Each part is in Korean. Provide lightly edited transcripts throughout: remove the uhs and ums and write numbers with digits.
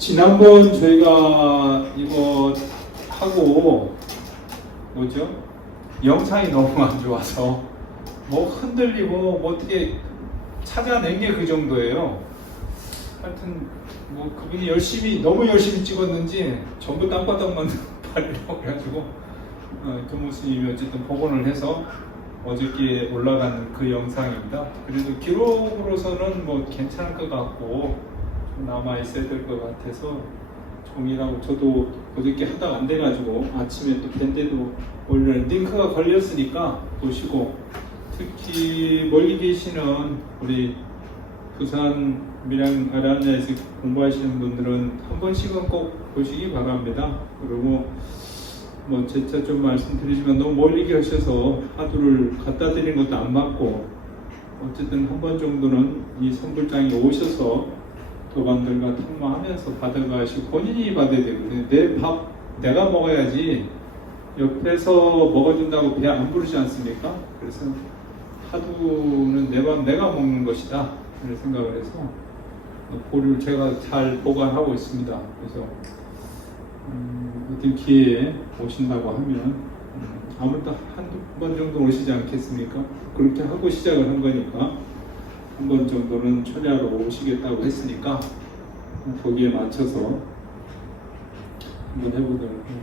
지난번 저희가 이거 하고 뭐죠? 영상이 너무 안 좋아서 뭐 흔들리고 뭐 어떻게 찾아낸 게 그 정도예요. 하여튼 뭐 그분이 너무 열심히 찍었는지 전부 땅바닥만 발리라고 해가지고 교무스님이 어쨌든 복원을 해서 어저께 올라간 그 영상입니다. 그래도 기록으로서는 뭐 괜찮을 것 같고 좀 남아 있어야 될 것 같아서 종이라고 저도 어저께 하다가 안 돼가지고 아침에 또 밴드도 올려는 링크가 걸렸으니까 보시고, 특히 멀리 계시는 우리 부산 밀양 아련야에서 공부하시는 분들은 한 번씩은 꼭 보시기 바랍니다. 그리고 뭐 재차 좀 말씀드리지만 너무 멀리 계셔서 하두를 갖다 드리는 것도 안 맞고, 어쨌든 한 번 정도는 이 선불장에 오셔서 도반들과 통화하면서 받아가시고 본인이 받아야 되거든요. 내 밥 내가 먹어야지 옆에서 먹어준다고 배 안 부르지 않습니까? 그래서 하두는 내 밥 내가 먹는 것이다 이런 생각을 해서 보류를 제가 잘 보관하고 있습니다. 그래서 어떤 기회에 오신다고 하면 아무래도 한두 번 정도 오시지 않겠습니까? 그렇게 하고 시작을 한 거니까 한 번 정도는 초대하러 오시겠다고 했으니까 거기에 맞춰서 한번 해보도록 해요.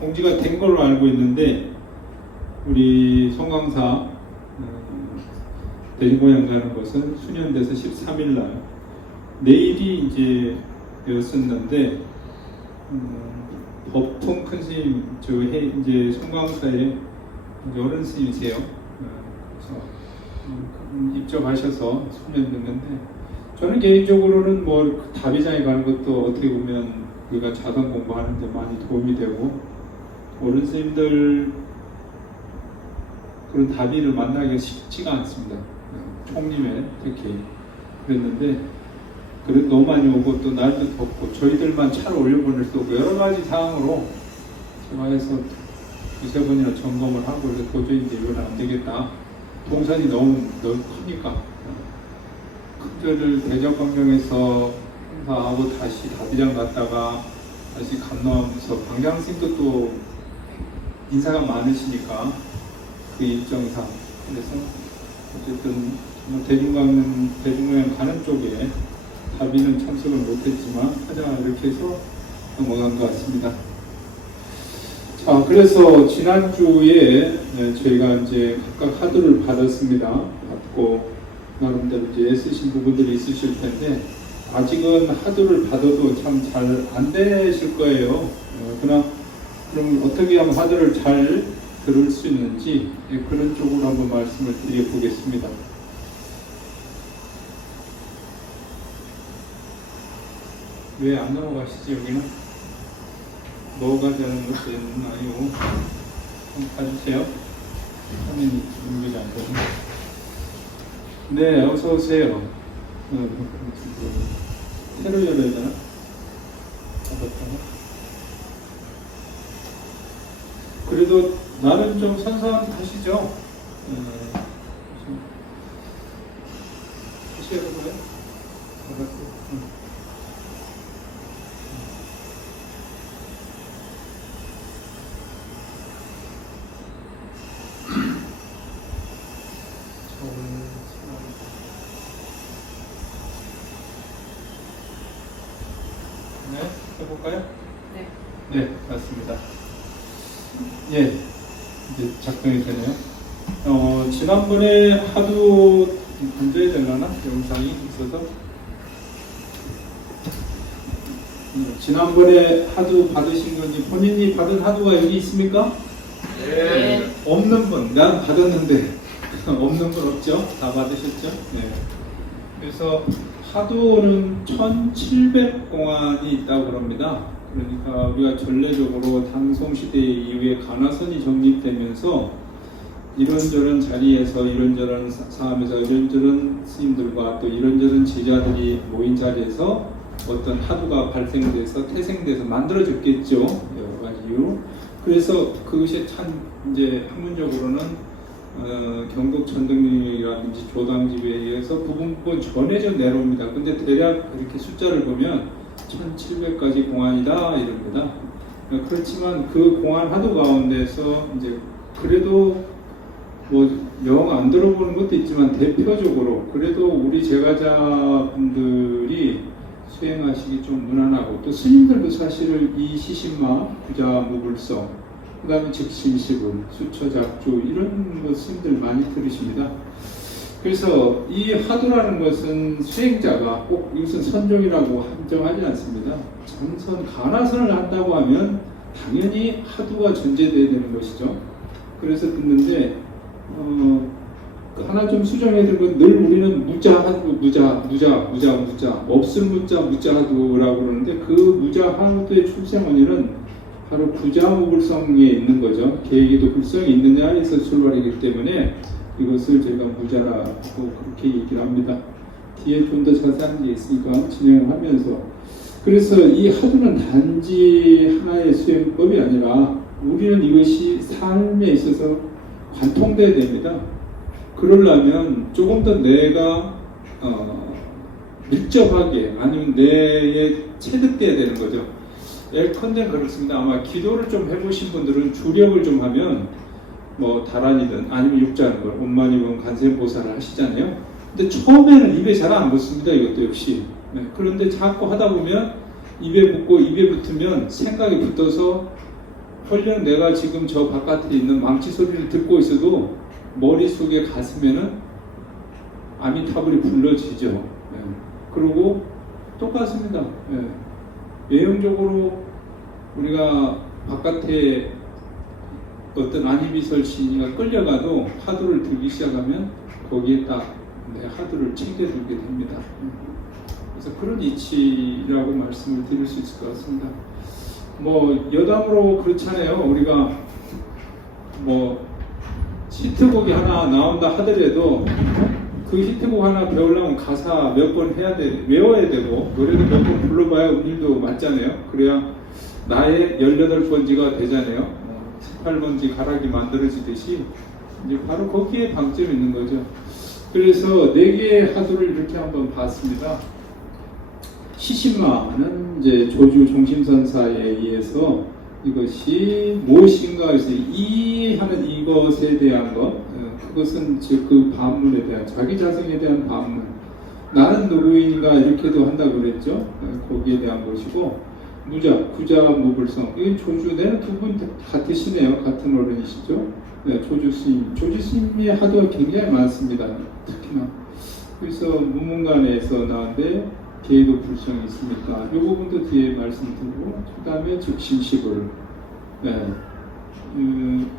공지가 된 걸로 알고 있는데 우리 송강사 돼지고향 가는 것은 수년돼서 13일날 내일이 이제 였었는데 법통 큰 스님 이제 송강사의 어른 스님이세요. 그래서 입점하셔서 수년 됐는데 저는 개인적으로는 뭐 다비장에 가는 것도 어떻게 보면 우리가 자선 공부하는데 많이 도움이 되고, 어른 스님들 그런 다비를 만나기가 쉽지가 않습니다. 총림에 특히 그랬는데 그래도 너무 많이 오고 또 날도 덥고 저희들만 차를 올려보낼 수 없고 여러 가지 상황으로 제가 해서 두세 번이나 점검을 하고 그래서 도저히 이제 이건 안 되겠다. 동산이 너무 크니까 큰절을 대전광명에서 행사하고 다시 다비장 갔다가 다시 건너면서 방장스님도 또 인사가 많으시니까 그 일정상 그래서 어쨌든 대중광명 가는 쪽에 다비는 참석을 못했지만 하자 이렇게 해서 넘어간 것 같습니다. 자, 그래서 지난주에 저희가 이제 각각 하두를 받았습니다. 받고 나름대로 이제 애쓰신 부분들이 있으실 텐데 아직은 하두를 받아도 참 잘 안 되실 거예요. 그럼 어떻게 하면 하두를 잘 들을 수 있는지 그런 쪽으로 한번 말씀을 드려보겠습니다. 왜 안 넘어가시지 여기는? 뭐가 되는 것이 있나요? 한번 봐주세요. 화면이 연결이 안 되네. 네, 어서 오세요. 새로 열어야 되나? 그래도 나는 좀 선선하시죠? 다시 해볼까요? 네, 해볼까요? 네. 네, 맞습니다. 예, 이제 작동이 되네요. 지난번에 하두 앉아야 되려나? 영상이 있어서. 지난번에 하두 받으신 건지 본인이 받은 하두가 여기 있습니까? 네. 없는 분, 난 받았는데 없는 분 없죠? 다 받으셨죠? 네. 그래서 하두는 1700공안이 있다고 그럽니다. 그러니까 우리가 전례적으로 당송시대 이후에 가나선이 정립되면서 이런저런 자리에서 이런저런 사람에서 이런저런 스님들과 또 이런저런 제자들이 모인 자리에서 어떤 하두가 발생돼서 태생돼서 만들어졌겠죠. 여러 가지 이유. 그래서 그것이 참 이제 학문적으로는 경북 전등령이라든지 조당집에 의해서 부분 전해져 내려옵니다. 근데 대략 이렇게 숫자를 보면 1700까지 공안이다 이럽니다. 그렇지만 그 공안 하도 가운데서 이제 그래도 뭐 영 안 들어보는 것도 있지만 대표적으로 그래도 우리 제가자분들이 수행하시기 좀 무난하고 또 스님들도 사실은 이 시신마, 부자, 무불성, 그 다음에 즉심시분, 수처작조 이런 거 스님들 많이 들으십니다. 그래서 이 화두라는 것은 수행자가 꼭 이것은 선종이라고 한정하지 않습니다. 전선, 가나선을 한다고 하면 당연히 화두가 전제되어야 되는 것이죠. 그래서 듣는데 하나 좀 수정해야 될 건 늘 우리는 무자하두, 무자, 없을 무자하두라고 그러는데 그 무자하두의 출생원인은 바로 부자무불성에 있는 거죠. 계획에도 불성이 있느냐에서 출발이기 때문에 이것을 저희가 무자라고 그렇게 얘기를 합니다. 뒤에 좀 더 자세한 게 있으니까 진행을 하면서 그래서 이 하두는 단지 하나의 수행법이 아니라 우리는 이것이 삶에 있어서 관통돼야 됩니다. 그러려면 조금 더 내가 밀접하게 아니면 내에 체득돼야 되는 거죠. 예컨대 그렇습니다. 아마 기도를 좀 해보신 분들은 주력을 좀 하면 뭐 다란이든 아니면 육자는 걸 온만이면 간세보살을 하시잖아요. 근데 처음에는 입에 잘 안 붙습니다. 이것도 역시. 네. 그런데 자꾸 하다 보면 입에 붙고 입에 붙으면 생각이 붙어서 헐령 내가 지금 저 바깥에 있는 망치 소리를 듣고 있어도 머릿속에 가슴에는 아미타불이 불러지죠. 네. 그리고 똑같습니다. 네. 외형적으로 우리가 바깥에 어떤 안이비설 신이가 끌려가도 하두를 들기 시작하면 거기에 딱 내 하두를 챙겨들게 됩니다. 그래서 그런 이치라고 말씀을 드릴 수 있을 것 같습니다. 뭐 여담으로 그렇잖아요. 우리가 뭐 히트곡이 하나 나온다 하더라도 그 히트곡 하나 배우려면 가사 몇 번 해야 돼, 외워야 되고 노래도 몇 번 불러봐야 음률도 맞잖아요. 그래야 나의 18번지가 되잖아요. 18번지 가락이 만들어지듯이 이제 바로 거기에 방점이 있는 거죠. 그래서 4개의 하두를 이렇게 한번 봤습니다. 시신마는 이제 조주 종심선사에 의해서 이것이 무엇인가 해서 이 하는 이것에 대한 것, 그것은 즉 그 반문에 대한 자기 자성에 대한 반문. 나는 누구인가 이렇게도 한다고 그랬죠. 거기에 대한 것이고 무자, 구자, 무불성. 이 조주는 두 분 같으시네요. 같은 어른이시죠. 네, 조주 스님의 하도가 굉장히 많습니다. 특히나. 그래서 무문간에서 나왔는데 계도 불성이 있습니까? 이 부분도 뒤에 말씀드리고, 그 다음에 즉심식을. 네.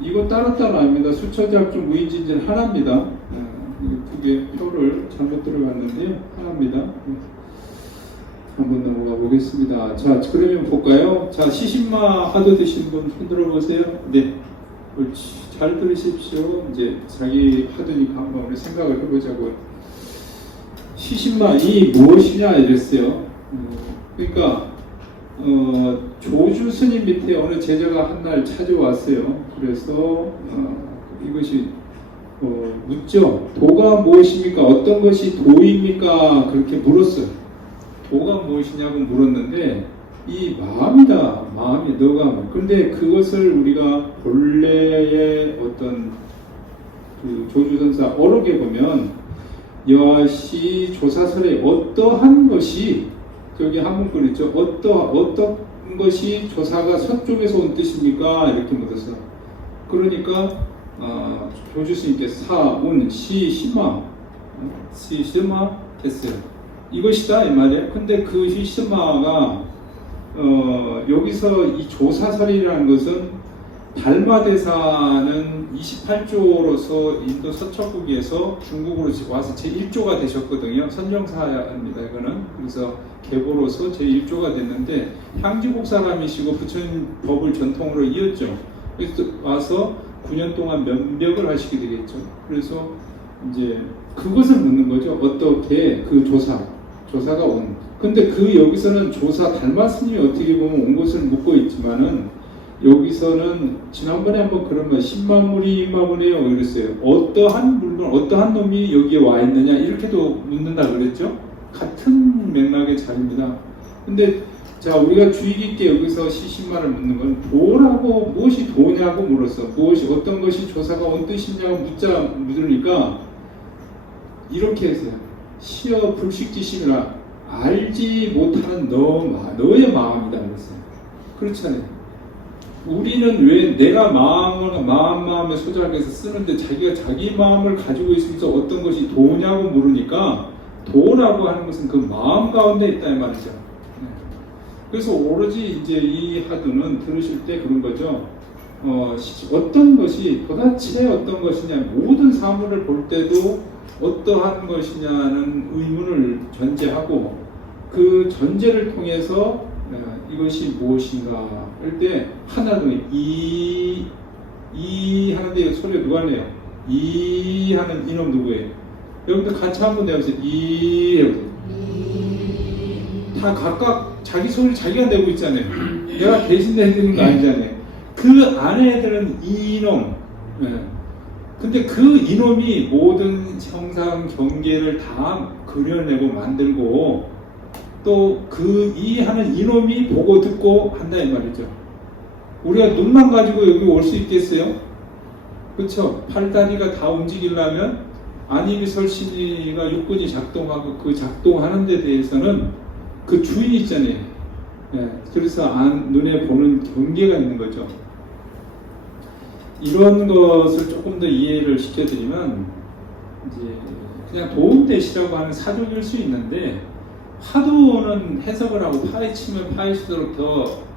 이거 따로따로 아닙니다. 수처작중 무인진진 하나입니다. 두 개 표를 잘못 들어갔는데 하나입니다. 한번 넘어가 보겠습니다. 자, 그러면 볼까요? 자, 시신마 하도 드신 분 흔들어 보세요. 네. 옳지. 잘 들으십시오. 이제 자기 하드니까 한번 우리 생각을 해보자고요. 시신마이 무엇이냐 이랬어요. 그러니까 조주 스님 밑에 어느 제자가 한 날 찾아왔어요. 그래서 이것이 묻죠. 도가 무엇입니까? 어떤 것이 도입니까? 그렇게 물었어요. 도가 무엇이냐고 물었는데 이 마음이다. 마음이 너가. 그런데 그것을 우리가 본래의 어떤 그 조주선사 어록에 보면 여시 조사설에 어떠한 것이 저기 한문글 있죠. 어떤 것이 조사가 서쪽에서 온 뜻입니까? 이렇게 묻었어. 그러니까 조주스님께서 사운 시시마 됐어요. 이것이다 이 말이에요. 근데 그 시시마가 여기서 이 조사설이라는 것은 달마대사는 28조로서 인도 서척국에서 중국으로 와서 제1조가 되셨거든요. 선정사입니다. 이거는. 그래서 계보로서 제1조가 됐는데 향지국 사람이시고 부처님 법을 전통으로 이었죠. 그래서 와서 9년 동안 면벽을 하시게 되겠죠. 그래서 이제 그것을 묻는 거죠. 어떻게 그 조사가 온. 근데 그 여기서는 조사 달마 스님이 어떻게 보면 온 것을 묻고 있지만은 여기서는 지난번에 한번 그러면 10만 문이 2만 문이에요 그랬어요. 어떠한 물건, 어떠한 놈이 여기에 와 있느냐 이렇게도 묻는다 그랬죠. 같은 맥락의 자리입니다. 근데 자 우리가 주의 깊게 여기서 시신말을 묻는 건 도라고 무엇이 도냐고 물었어. 무엇이 어떤 것이 조사가 온 뜻이냐고 묻으니까 이렇게 했어요. 시어 불식지심이라 알지 못하는 너의 마음이다 그랬어요. 그렇잖아요. 우리는 왜 내가 마음에 소작해서 쓰는데 자기가 자기 마음을 가지고 있으면서 어떤 것이 도냐고 물으니까 도라고 하는 것은 그 마음 가운데 있다 이 말이죠. 그래서 오로지 이제 이 하두는 들으실 때 그런 거죠. 어떤 것이 도대체 어떤 것이냐 모든 사물을 볼 때도 어떠한 것이냐는 의문을 전제하고 그 전제를 통해서 이것이 무엇인가 할 때 하나도 이 하는데 소리가 누가 내요? 이 하는 이놈 누구예요? 여러분들 같이 한번 내보세요. 이 해보세요. 다 각각 자기 소리 자기가 내고 있잖아요. 내가 대신 내는 거 아니잖아요. 그 안에 들은 이놈. 근데 그 이놈이 모든 형상 경계를 다 그려내고 만들고 또 그 이해하는 이놈이 보고 듣고 한다 이 말이죠. 우리가 눈만 가지고 여기 올 수 있겠어요? 그렇죠? 팔다리가 다 움직이려면 안이비설신이가 육근이 작동하고 그 작동하는 데 대해서는 그 주인이 있잖아요. 그래서 눈에 보는 경계가 있는 거죠. 이런 것을 조금 더 이해를 시켜드리면 이제 그냥 도움대시라고 하는 사족일 수 있는데 하도는 해석을 하고 파헤치면 파헤칠수록 더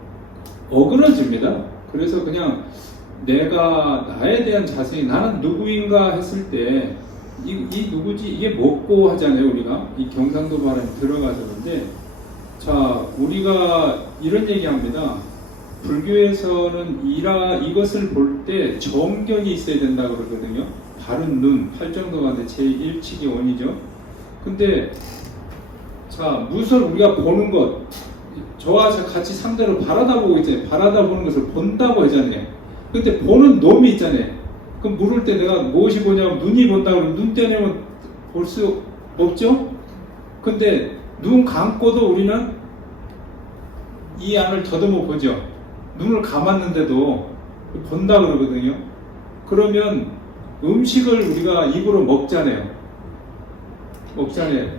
어그러집니다. 그래서 그냥 내가 나에 대한 자성이 나는 누구인가 했을 때 이 누구지 이게 뭐고 하잖아요. 우리가 이 경상도 발음에 들어가서 그런데 자 우리가 이런 얘기합니다. 불교에서는 이것을 볼 때 정견이 있어야 된다 그러거든요. 바른 눈, 팔정도가 제1치기 원이죠. 근데 자 무엇을 우리가 보는 것 저와 같이 상대로 바라다보고 있잖아요. 바라다보는 것을 본다고 하잖아요. 근데 보는 놈이 있잖아요. 그럼 물을 때 내가 무엇이 보냐면 눈이 본다 그러면 눈 떼내면 볼 수 없죠? 근데 눈 감고도 우리는 이 안을 더듬어 보죠. 눈을 감았는데도 본다 그러거든요. 그러면 음식을 우리가 입으로 먹잖아요.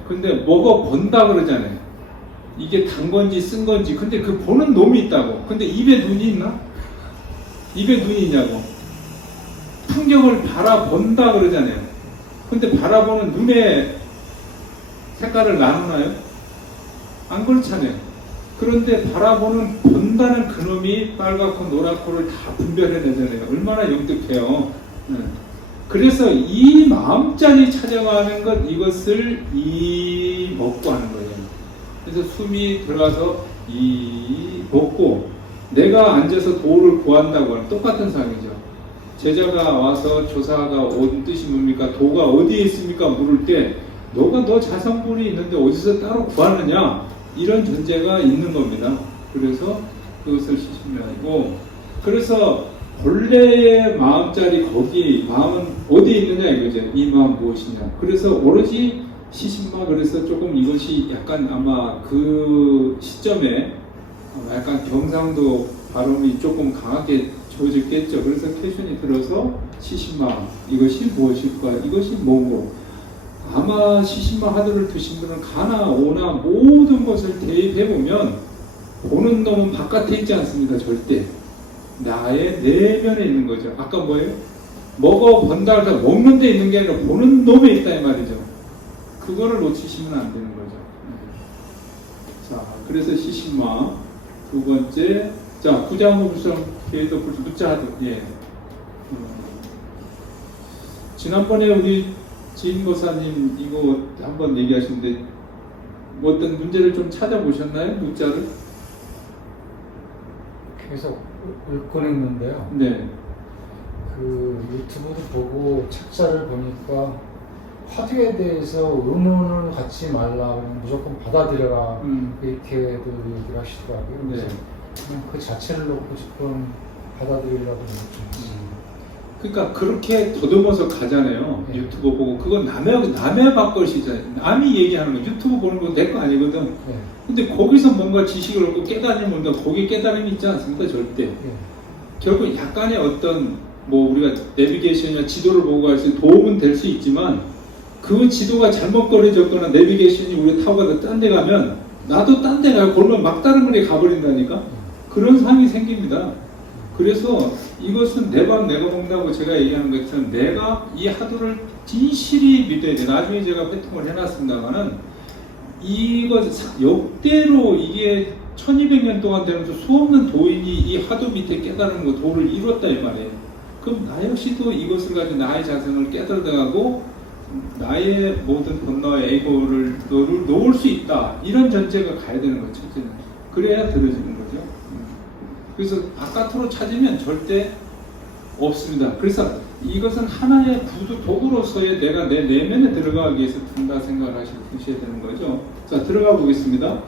근데 먹어 본다 그러잖아요. 이게 단 건지 쓴 건지. 근데 그 보는 놈이 있다고. 근데 입에 눈이 있나? 입에 눈이 있냐고. 풍경을 바라본다 그러잖아요. 근데 바라보는 눈의 색깔을 나누나요? 안 그렇잖아요. 그런데 바라보는 본다는 그놈이 빨갛고 노랗고를 다 분별해내잖아요. 얼마나 영특해요. 그래서 이 마음자리 찾아가는 것 이것을 이 먹고 하는 거예요. 그래서 숨이 들어가서 이 먹고 내가 앉아서 도를 구한다고 하는 똑같은 상황이죠. 제자가 와서 조사가 온 뜻이 뭡니까? 도가 어디에 있습니까? 물을 때 너가 너 자성분이 있는데 어디서 따로 구하느냐? 이런 전제가 있는 겁니다. 그래서 그것을 시신명이고 그래서 본래의 마음자리 거기 마음은 어디에 있느냐 이거죠. 이 마음 무엇이냐. 그래서 오로지 시신마 그래서 조금 이것이 약간 아마 그 시점에 약간 경상도 발음이 조금 강하게 주어졌겠죠. 그래서 캐션이 들어서 시신마 이것이 무엇일까? 이것이 뭐고? 아마 시신마 하드를 드신 분은 가나 오나 모든 것을 대입해보면 보는 놈은 바깥에 있지 않습니다. 절대. 나의 내면에 있는 거죠. 아까 뭐예요? 먹어본다 해서 먹는 데 있는 게 아니라 보는 놈에 있다 이 말이죠. 그거를 놓치시면 안 되는 거죠. 자, 그래서 시신마 두 번째 자, 구자무불성 계도 묻자 예. 지난번에 우리 지인고사님 이거 한번 얘기하시는데 뭐 어떤 문제를 좀 찾아보셨나요? 묻자를? 계속 읽고 있는데요. 네. 그 유튜브도 보고 책자를 보니까 화두에 대해서 의문을 갖지 말라, 무조건 받아들여라 이렇게도 얘기를 하시더라고요. 그래서 네. 그냥 그 자체를 놓고 싶은 받아들이려고 그러죠. 그러니까 그렇게 더듬어서 가잖아요. 네. 유튜브 보고 그건 남의 밥것이잖아요. 남이 얘기하는 거 유튜브 보는 거 내 거 아니거든. 네. 근데 거기서 뭔가 지식을 얻고 깨달음을 얻는다. 거기에 깨달음이 있지 않습니까? 절대. 네. 결국 약간의 어떤 뭐 우리가 내비게이션이나 지도를 보고 갈 수 도움은 될 수 있지만 그 지도가 잘못 걸어졌거나 내비게이션이 우리 타고 가다 딴 데 가면 나도 딴 데 가고 골목 막다른 거리에 가버린다니까. 그런 상황이 생깁니다. 그래서 이것은 내 밥 내가 먹는다고 제가 얘기하는 것처럼 내가 이 하도를 진실히 믿어야 돼. 나중에 제가 회통을 해놨습니다만은 이거 역대로 이게 1200년 동안 되면서 수없는 도인이 이 하도 밑에 깨달은 거 도를 이뤘다 이 말이에요. 그럼 나 역시도 이것을 가지고 나의 자성을 깨달아가고 나의 모든 번뇌의 에고를 놓을 수 있다. 이런 전제가 가야 되는 거죠. 첫째는. 그래야 들어지는 거죠. 그래서 바깥으로 찾으면 절대 없습니다. 그래서 이것은 하나의 도구로서의 내가 내 내면에 들어가기 위해서 둔다 생각을 하셔야 되는 거죠. 자, 들어가 보겠습니다.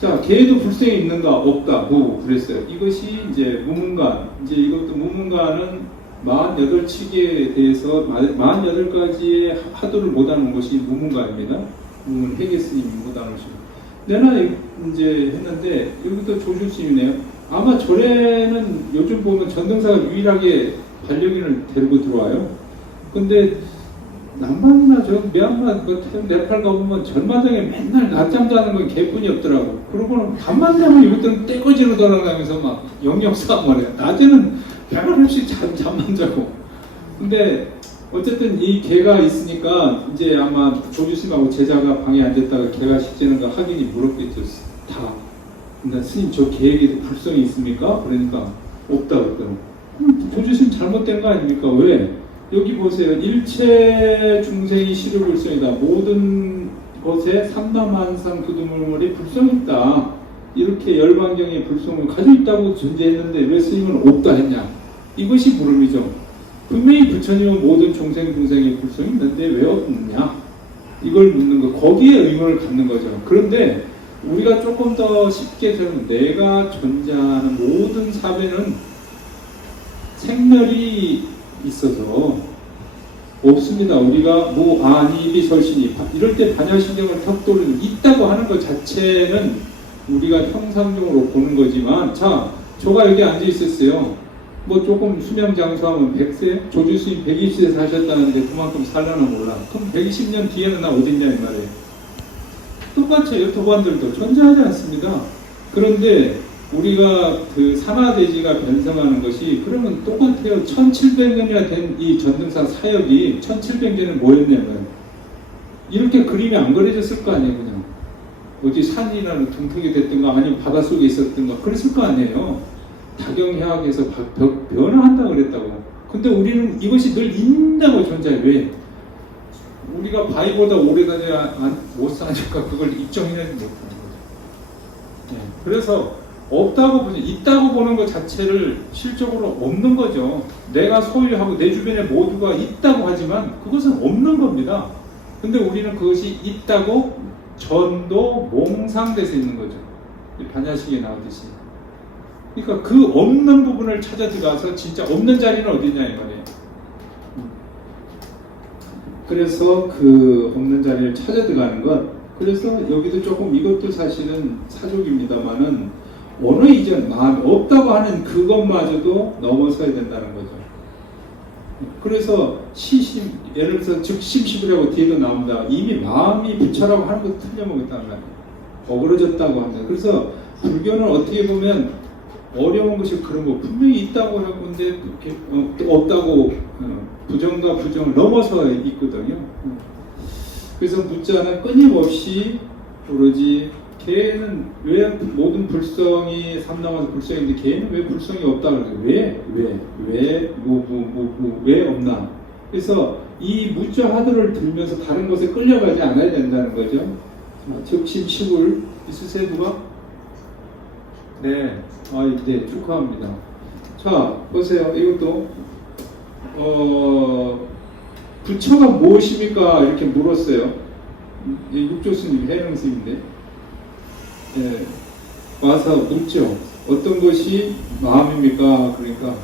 자, 개에도 불생이 있는가 없다 그랬어요. 이것이 이제 무문관. 이제 이것도 무문관은 48치기에 대해서 48가지의 하도를 못하는 것이 무문관입니다. 무문 회계스님이 못하시고. 내가 이제 했는데 여기도 조주스님이네요. 아마 절에는 요즘 보면 전등사가 유일하게 반려견을 데리고 들어와요. 근데 남방이나 저 미얀마, 네팔 가보면 전마당에 맨날 낮잠 자는 건 개뿐이 없더라고. 그러고는 밤만 되면 이것들은 떼거지로 돌아다니면서 막 영역싸움 말이야. 낮에는 별말 없이 잠만 자고. 근데 어쨌든 이 개가 있으니까 이제 아마 조주스님하고 제자가 방에 앉았다가 개가 식재는 거 확인이 물었겠죠. 다. 근데 스님 저 개에게도 불성이 있습니까? 그러니까 없다 그랬더니 조주스님 잘못된 거 아닙니까? 왜? 여기 보세요. 일체 중생이 시류불성이다. 모든 것에 삼남한상 그두물물이 불성이 있다. 이렇게 열반경의 불성을 가지고 있다고 전제했는데 왜 스님은 없다 했냐? 이것이 물음이죠. 분명히 부처님은 모든 중생의 불성이 있는데 왜 없느냐? 이걸 묻는 거. 거기에 의문을 갖는 거죠. 그런데 우리가 조금 더 쉽게 저는 내가 존재하는 모든 사배는 생멸이 있어서 없습니다. 우리가 무아니비 설신이 이럴 때 반야신경을 턱 돌리는 있다고 하는 것 자체는 우리가 형상적으로 보는 거지만 자, 저가 여기 앉아 있었어요. 뭐 조금 수명 장수하면 100세? 조주스님 120세 사셨다는데 그만큼 살려나 몰라. 그럼 120년 뒤에는 나 어딨냐 이 말이에요. 똑같아요. 도반들도 존재하지 않습니다. 그런데 우리가 그 산화대지가 변성하는 것이 그러면 똑같아요. 1700년이나 된 이 전등사 사역이 1700년에 뭐였냐면 이렇게 그림이 안 그려졌을 거 아니에요. 그냥 어디 산이나 둥둥이 됐든가 아니면 바닷속에 있었든가 그랬을 거 아니에요. 다경해학에서 변화한다고 그랬다고. 근데 우리는 이것이 늘 있다고 존재해. 왜? 우리가 바위보다 오래 다녀야 못 사니까 그걸 입증해내지 못하는 거죠. 네. 그래서 없다고 보지, 있다고 보는 것 자체를 실적으로 없는 거죠. 내가 소유하고 내 주변에 모두가 있다고 하지만 그것은 없는 겁니다. 근데 우리는 그것이 있다고 전도 몽상돼서 있는 거죠. 반야식에 나오듯이. 그러니까 그 없는 부분을 찾아 들어가서 진짜 없는 자리는 어디냐 이 말이에요. 그래서 그 없는 자리를 찾아 들어가는 것. 그래서 여기도 조금 이것도 사실은 사족입니다만은 어느 이전 마음이 없다고 하는 그것마저도 넘어서야 된다는 거죠. 그래서 시심, 예를 들어서 즉심시부라고 뒤에도 나옵니다. 이미 마음이 부처라고 하는 것도 틀려먹었다는 말이에요. 어그러졌다고 합니다. 그래서 불교는 어떻게 보면 어려운 것이 그런 거 분명히 있다고 하고 근데 없다고 부정과 부정을 넘어서 있거든요. 그래서 묻자는 끊임없이 오로지 개는 왜 모든 불성이 삼남아서 불성인데 개는 왜 불성이 없다 그래요? 왜 없나? 그래서 이 무자 하도를 들면서 다른 것에 끌려가지 않아야 된다는 거죠. 즉심시불 있으세요 누가? 네, 네 축하합니다. 자 보세요. 이것도 부처가 무엇입니까? 이렇게 물었어요. 육조스님, 해명스님인데 와서 묻죠. 어떤 것이 마음입니까? 그러니까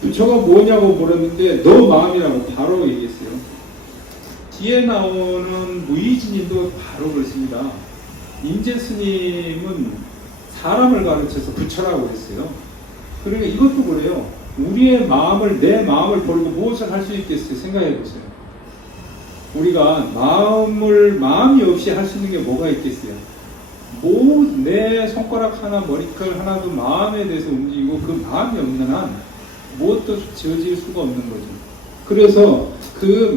부처가 뭐냐고 물었는데 너 마음이라고 바로 얘기했어요. 뒤에 나오는 무의진님도 바로 그렇습니다. 임재스님은 사람을 가르쳐서 부처라고 했어요. 그러니까 이것도 그래요. 우리의 마음을, 내 마음을 버리고 무엇을 할 수 있겠어요? 생각해 보세요. 우리가 마음이 없이 할 수 있는 게 뭐가 있겠어요? 내 손가락 하나, 머리칼 하나도 마음에 대해서 움직이고 그 마음이 없는 한 무엇도 지어질 수가 없는 거죠. 그래서 그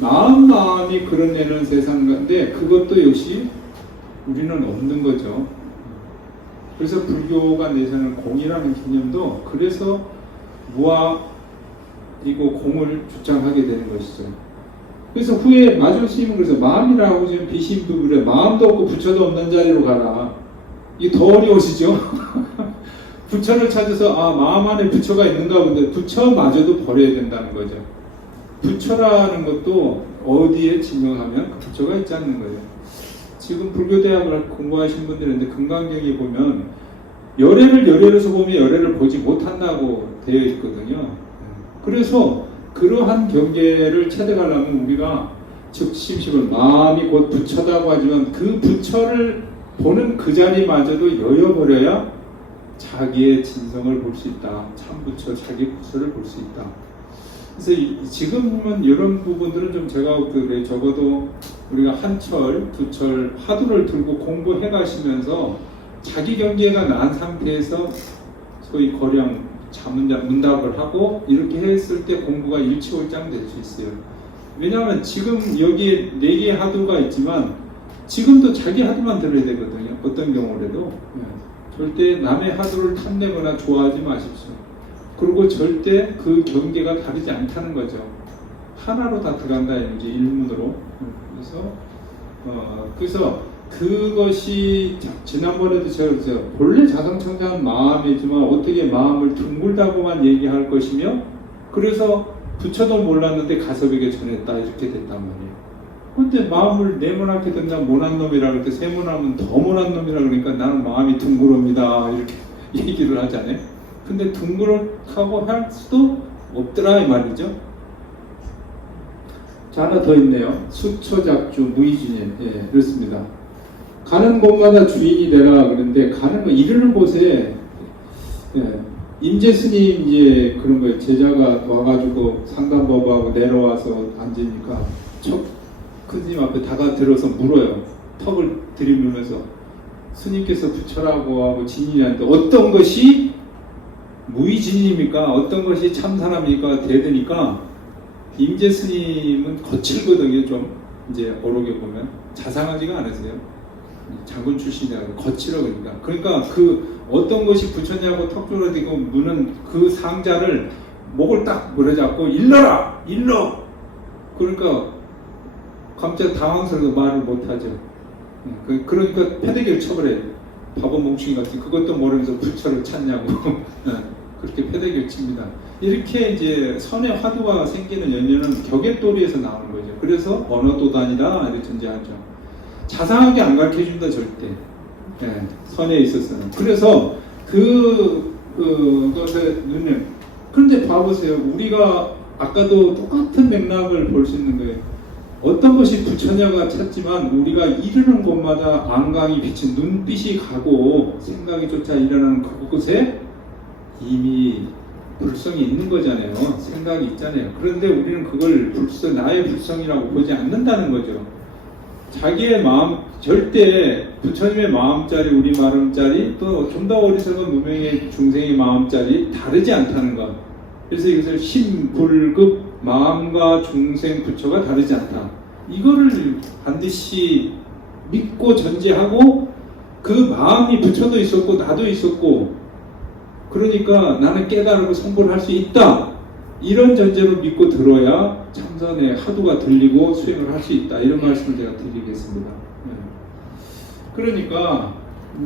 마음이 그려내는 세상인데 그것도 역시 우리는 없는 거죠. 그래서 불교가 내세우는 공이라는 개념도 그래서 무아이고 공을 주장하게 되는 것이죠. 그래서 후에 마주 스님은 그래서 마음이라고 지금 비심도 그래 마음도 없고 부처도 없는 자리로 가라. 이게 더 어려우시죠? 부처를 찾아서 마음 안에 부처가 있는가 본데 부처마저도 버려야 된다는 거죠. 부처라는 것도 어디에 지명하면 그 부처가 있지 않는 거예요. 지금 불교대학을 공부하신 분들인데 금강경에 보면 열애에서 보면 열애를 보지 못한다고 되어 있거든요. 그래서 그러한 경계를 체득하려면 우리가 즉 심식을 마음이 곧 부처다고 하지만 그 부처를 보는 그 자리마저도 여여버려야 자기의 진성을 볼 수 있다. 참부처, 자기 부처를 볼 수 있다. 그래서 지금 보면 이런 부분들은 좀 제가 그래 적어도 우리가 한철, 두철 화두를 들고 공부해 가시면서 자기 경계가 난 상태에서 소위 거령 문답을 하고 이렇게 했을 때 공부가 일치월장 될 수 있어요. 왜냐하면 지금 여기에 4개의 하두가 있지만 지금도 자기 하두만 들어야 되거든요. 어떤 경우라도 절대 남의 하두를 탐내거나 좋아하지 마십시오. 그리고 절대 그 경계가 다르지 않다는 거죠. 하나로 다 들어간다는 게 일문으로. 그래서 그것이 지난번에도 제가 본래 자성청자한 마음이지만 어떻게 마음을 둥글다고만 얘기할 것이며 그래서 부처도 몰랐는데 가섭에게 전했다 이렇게 됐단 말이에요. 근데 마음을 네모나게 된다 모난 놈이라 그럴 때 세모나면 더 모난 놈이라 그러니까 나는 마음이 둥그럽니다 이렇게 얘기를 하잖아요. 근데 둥그렇다고 할 수도 없더라 이 말이죠. 자, 하나 더 있네요. 수초작주 무의준인. 예, 그렇습니다. 가는 곳마다 주인이 되라 그러는데 가는 거 이르는 곳에 임재스님 이제 그런 거예요. 제자가 와가지고 상담법하고 내려와서 앉으니까 큰 스님 앞에 다가들어서 물어요. 턱을 들이밀면서 스님께서 부처라고 하고 진인이한테 어떤 것이 무의진입니까? 어떤 것이 참사람입니까? 대드니까 임재스님은 거칠거든요. 좀 이제 어록에 보면 자상하지가 않으세요. 장군 출신이라고 거칠어 그러니까 그 어떤 것이 부처냐고 턱 졸아대고 무는 그 상자를 목을 딱 물어잡고 일러라 일러 그러니까 갑자기 당황스러워서 말을 못하죠. 그러니까 패대기를 쳐버려요. 바보 멍충이 같이 그것도 모르면서 부처를 찾냐고 그렇게 패대기를 칩니다. 이렇게 이제 선의 화두가 생기는 연연은 격액도리에서 나오는 거죠. 그래서 언어도단이다 이렇게 전제하죠. 자상하게 안 가르쳐준다 절대. 선에 있어서는. 그래서 그것의 눈을. 그런데 봐보세요. 우리가 아까도 똑같은 맥락을 볼 수 있는 거예요. 어떤 것이 부처냐가 찾지만 우리가 이르는 곳마다 안강이 비친 눈빛이 가고 생각이 쫓아 일어나는 그곳에 이미 불성이 있는 거잖아요. 생각이 있잖아요. 그런데 우리는 그걸 나의 불성이라고 보지 않는다는 거죠. 자기의 마음, 절대 부처님의 마음짜리, 우리 마음짜리, 또 좀 더 어리석은 무명의 중생의 마음짜리 다르지 않다는 것. 그래서 이것을 신불급 마음과 중생 부처가 다르지 않다. 이거를 반드시 믿고 전제하고 그 마음이 부처도 있었고 나도 있었고 그러니까 나는 깨달고 성불할 수 있다. 이런 전제로 믿고 들어야 참선의 하두가 들리고 수행을 할 수 있다. 이런 말씀을 제가 드리겠습니다. 그러니까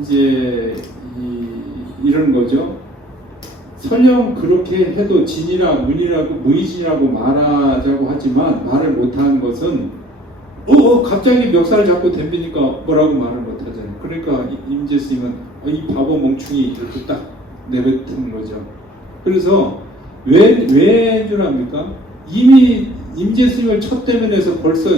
이제 이런 거죠. 설령 그렇게 해도 진이라 문이라고 무의진이라고 말하자고 하지만 말을 못하는 것은 갑자기 멱살을 잡고 덤비니까 뭐라고 말을 못하잖아요. 그러니까 임재 스님은 이 바보 멍충이 이렇게 딱 내뱉은 거죠. 그래서 왜 줄 압니까? 이미 임재 스님을 첫 대면에서 벌써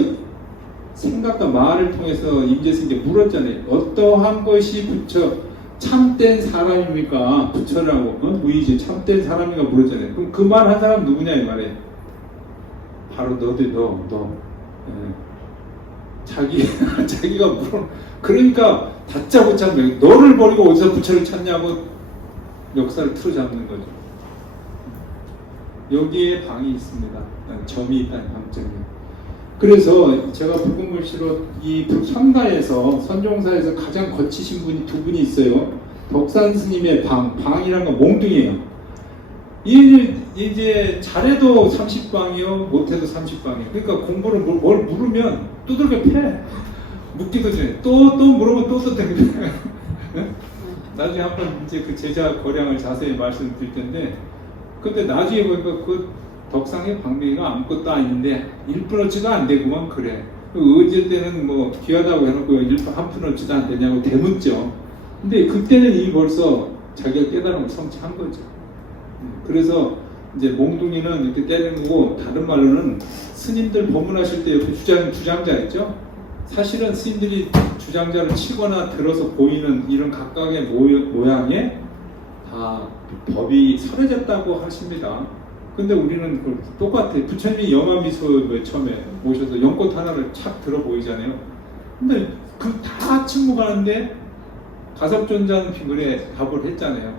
생각과 말을 통해서 임재 스님께 물었잖아요. 어떠한 것이 부처 참된 사람입니까? 부처라고 무의지 참된 사람인가 물었잖아요. 그럼 그 말 한 사람 누구냐 이 말이에요. 바로 너들 너. 자기가 물어. 그러니까 다짜고짜 너를 버리고 어디서 부처를 찾냐고 역사를 틀어잡는 거죠. 여기에 방이 있습니다. 점이 있다는 방점이요. 그래서 제가 불금불시로 이 선가에서 선종사에서 가장 거치신 분이 두 분이 있어요. 덕산 스님의 방이란 건 몽둥이에요. 이제 잘해도 30방이요, 못해도 30방이요. 그러니까 공부를 뭘 물으면 두들겨 패. 묻기도 전에 또 물으면 또 두들겨 패. 나중에 한번 이제 그 제자 거량을 자세히 말씀드릴 텐데, 근데 나중에 보니까 그 덕상의 방맹이가 아무것도 아닌데 1분어치도 안 되구만 그래. 어제 때는 뭐 귀하다고 해놓고 1분어치도 안 되냐고 대묻죠. 근데 그때는 이미 벌써 자기가 깨달음을 성취한 거죠. 그래서 이제 몽둥이는 이렇게 때리는 거고, 다른 말로는 스님들 법문하실 때 옆에 주장자 있죠? 사실은 스님들이 주장자를 치거나 들어서 보이는 이런 각각의 모양에 다 법이 설해졌다고 하십니다. 근데 우리는 그걸 똑같아요. 부처님이 영화미소 처음에 모셔서 연꽃 하나를 착 들어 보이잖아요. 근데 그 다 침묵하는데 가섭존자는 비문에 답을 했잖아요.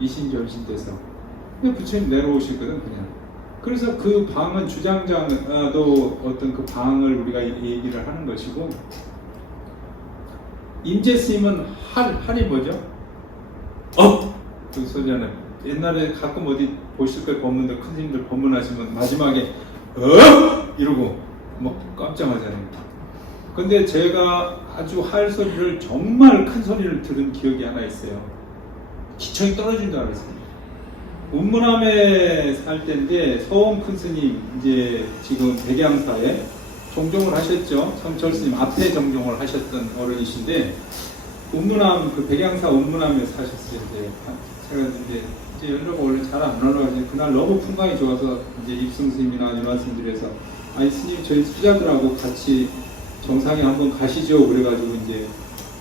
이신전신돼서. 근데 부처님 내려오시거든 그냥. 그래서 그 방은 주장자도 어떤 그 방을 우리가 얘기를 하는 것이고, 임재 스님은 할이 뭐죠? 그 소리잖아요. 옛날에 가끔 어디 보실 거예요. 법문들 큰 스님들 법문하시면 마지막에 이러고 막 깜짝하잖아요. 근데 제가 아주 할 소리를 정말 큰 소리를 들은 기억이 하나 있어요. 기청이 떨어진 줄 알았어요. 운문함에 살 때인데 서원 큰 스님 이제 지금 백양사에 정종을 하셨죠. 성철 스님 앞에 정종을 하셨던 어른이신데, 운문함 그 백양사 운문함에 사셨을 때 제가 이제 연로가 원래 잘 안 올라가서 그날 너무 풍광이 좋아서 이제 입승 스님이나 연화 스님들에서 아니 스님 저희 수자들하고 같이 정상에 한번 가시죠. 그래가지고 이제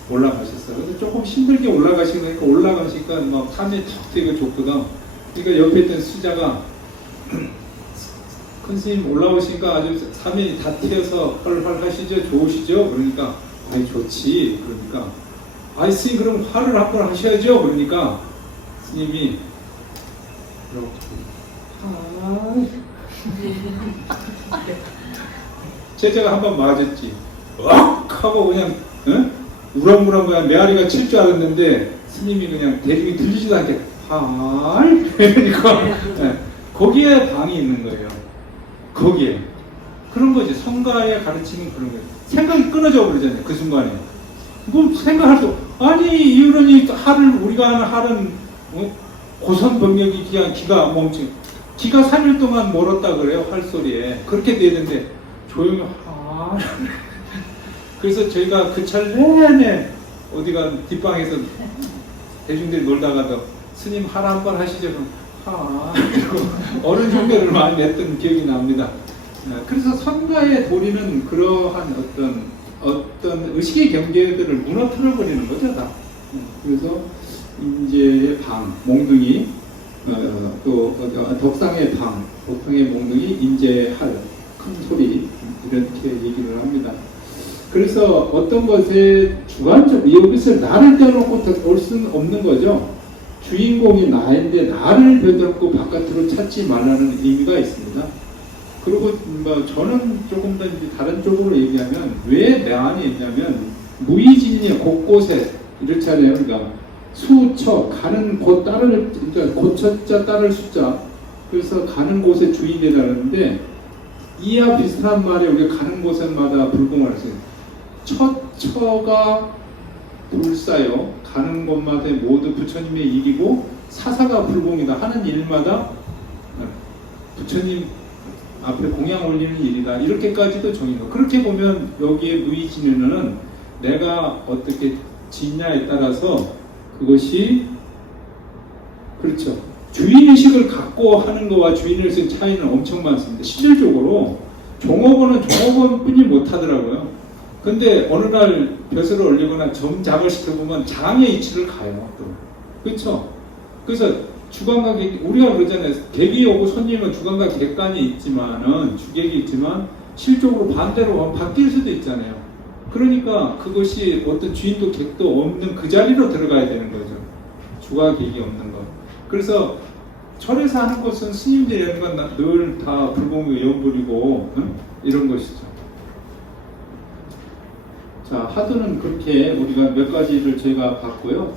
올라가셨어요. 근데 조금 힘들게 올라가시니까 올라가시니까 막 삶이 탁 트이고 좋거든. 그러니까 옆에 있던 수자가 큰 스님 올라오시니까 아주 삶이 다 트여서 헐헐 하시죠? 좋으시죠? 그러니까 아이 좋지. 그러니까 아이 스님 그럼 화를 한번 하셔야죠. 그러니까 스님이 제자가 한번 맞았지. 하고 그냥 우렁우렁 그냥 메아리가 칠 줄 알았는데 스님이 그냥 대중이 들리지도 않게 그러니까 거기에 방이 있는 거예요. 거기에 그런 거지. 성가의 가르치는 그런 거예요. 생각이 끊어져 버리잖아요. 그 순간에 뭐 생각할 수 아니 이러니 하를 우리가 하는 할은 고선병력이 그냥 기가 멈춘 기가 3일 동안 멀었다 그래요. 할 소리에 그렇게 되는데 조용히 그래서 저희가 그 철 내내 어디가 뒷방에서 대중들이 놀다가도 스님 하라 한번 하시죠. 그럼 그리고 어른 종교를 많이 냈던 기억이 납니다. 그래서 선가의 도리는 그러한 어떤 의식의 경계들을 무너뜨려 버리는 거죠, 다. 그래서 이제 방, 몽둥이, 또 덕상의 방, 보통의 몽둥이, 인재할, 큰 소리 이렇게 얘기를 합니다. 그래서 어떤 것에 주관적 여기서 나를 떼어놓고 올 수는 없는 거죠. 주인공이 나인데 나를 배도록 바깥으로 찾지 말라는 의미가 있습니다. 그리고 뭐 저는 조금 더 다른 쪽으로 얘기하면 왜 내 안에 있냐면 무의진이 곳곳에 이렇잖아요. 그러니까 수처 가는 곳 따를 그러니까 고처자 따를 숫자 그래서 가는 곳에 주인이라는데 이와 비슷한 말에 우리가 가는 곳마다 불공을 했어요. 처가 불사요. 가는 곳마다 모두 부처님의 일이고 사사가 불공이다. 하는 일마다 부처님 앞에 공양 올리는 일이다. 이렇게까지도 정의가. 그렇게 보면 여기에 무의진에는 내가 어떻게 짓냐에 따라서 그것이 그렇죠. 주인의식을 갖고 하는 거와 주인의식의 차이는 엄청 많습니다. 실질적으로 종업원은 종업원뿐이 못하더라고요. 근데 어느 날 벼슬을 올리거나 점작을 시켜보면 장의 이치를 가요. 또. 그렇죠. 그래서 주관과 객, 우리가 그러잖아요. 객이 오고 손님은 주관과 객관이 있지만은 주객이 있지만 실적으로 반대로 바뀔 수도 있잖아요. 그러니까 그것이 어떤 주인도 객도 없는 그 자리로 들어가야 되는 거죠. 주가 객이 없는 것. 그래서 철에서 하는 것은 스님들이 하는 건 늘 다 불공의 영불이고 이런 것이죠. 자, 하도는 그렇게 우리가 몇 가지를 제가 봤고요.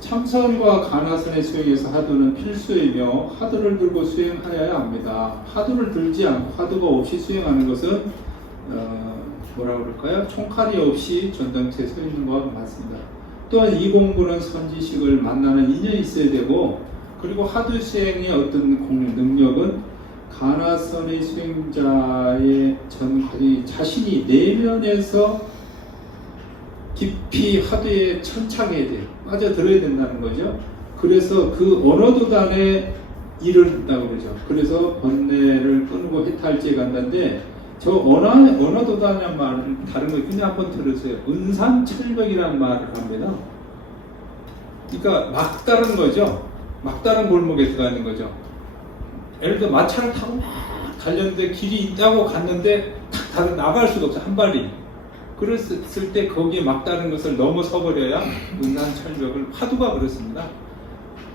참선과 간화선의 수행에서 하도는 필수이며 하도를 들고 수행하여야 합니다. 하도를 들지 않고 하도가 없이 수행하는 것은 뭐라 그럴까요? 총칼이 없이 전당체에 서 있는 것과 같습니다. 또한 이 공부는 선지식을 만나는 인연이 있어야 되고, 그리고 하도 수행의 어떤 능력은 간화선의 수행자의 자신이 내면에서 깊이 하도에 천착해야 돼요. 빠져들어야 된다는 거죠. 그래서 그 언어도단에 이른다고 그러죠. 그래서 번뇌를 끊고 해탈지에 간다는데, 저 언어도단이란 말은 다른 거 그냥 한번 들으세요. 은산철벽이라는 말을 합니다. 그러니까 막다른 거죠. 막다른 골목에 들어가는 거죠. 예를 들어 마차를 타고 막 달렸는데 길이 있다고 갔는데 탁 나갈 수가 없어. 한 발이. 그랬을 때 거기에 막다른 것을 넘어서 버려야 은산철벽을, 하도가 그렇습니다.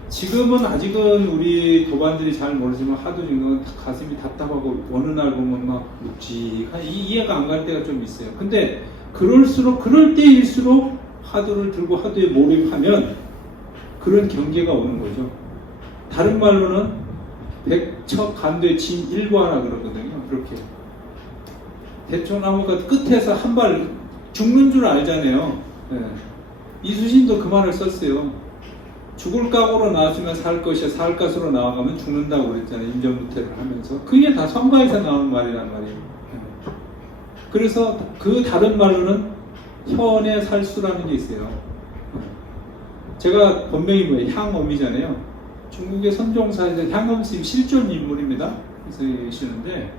지금은 아직은 우리 도반들이 잘 모르지만 하도 중에 가슴이 답답하고 어느 날 보면 막 묵직한 이해가 안 갈 때가 좀 있어요. 근데 그럴 때일수록 하도를 들고 하도에 몰입하면 그런 경계가 오는 거죠. 다른 말로는 백척간대 진일과라 그러거든요. 그렇게 대초나무가 끝에서 한 발 죽는 줄 알잖아요. 네. 이수신도 그 말을 썼어요. 죽을 각오로 나왔으면 살 것이야, 살 것으로 나아가면 죽는다고 그랬잖아요. 임전무태를 하면서. 그게 다 성가에서 나오는 말이란 말이에요. 네. 그래서 그 다른 말로는 현의 살수라는 게 있어요. 네. 제가 본명이 뭐예요? 향엄이잖아요. 중국의 선종사에서 향엄 스님 실존 인물입니다. 그래서 계시는데,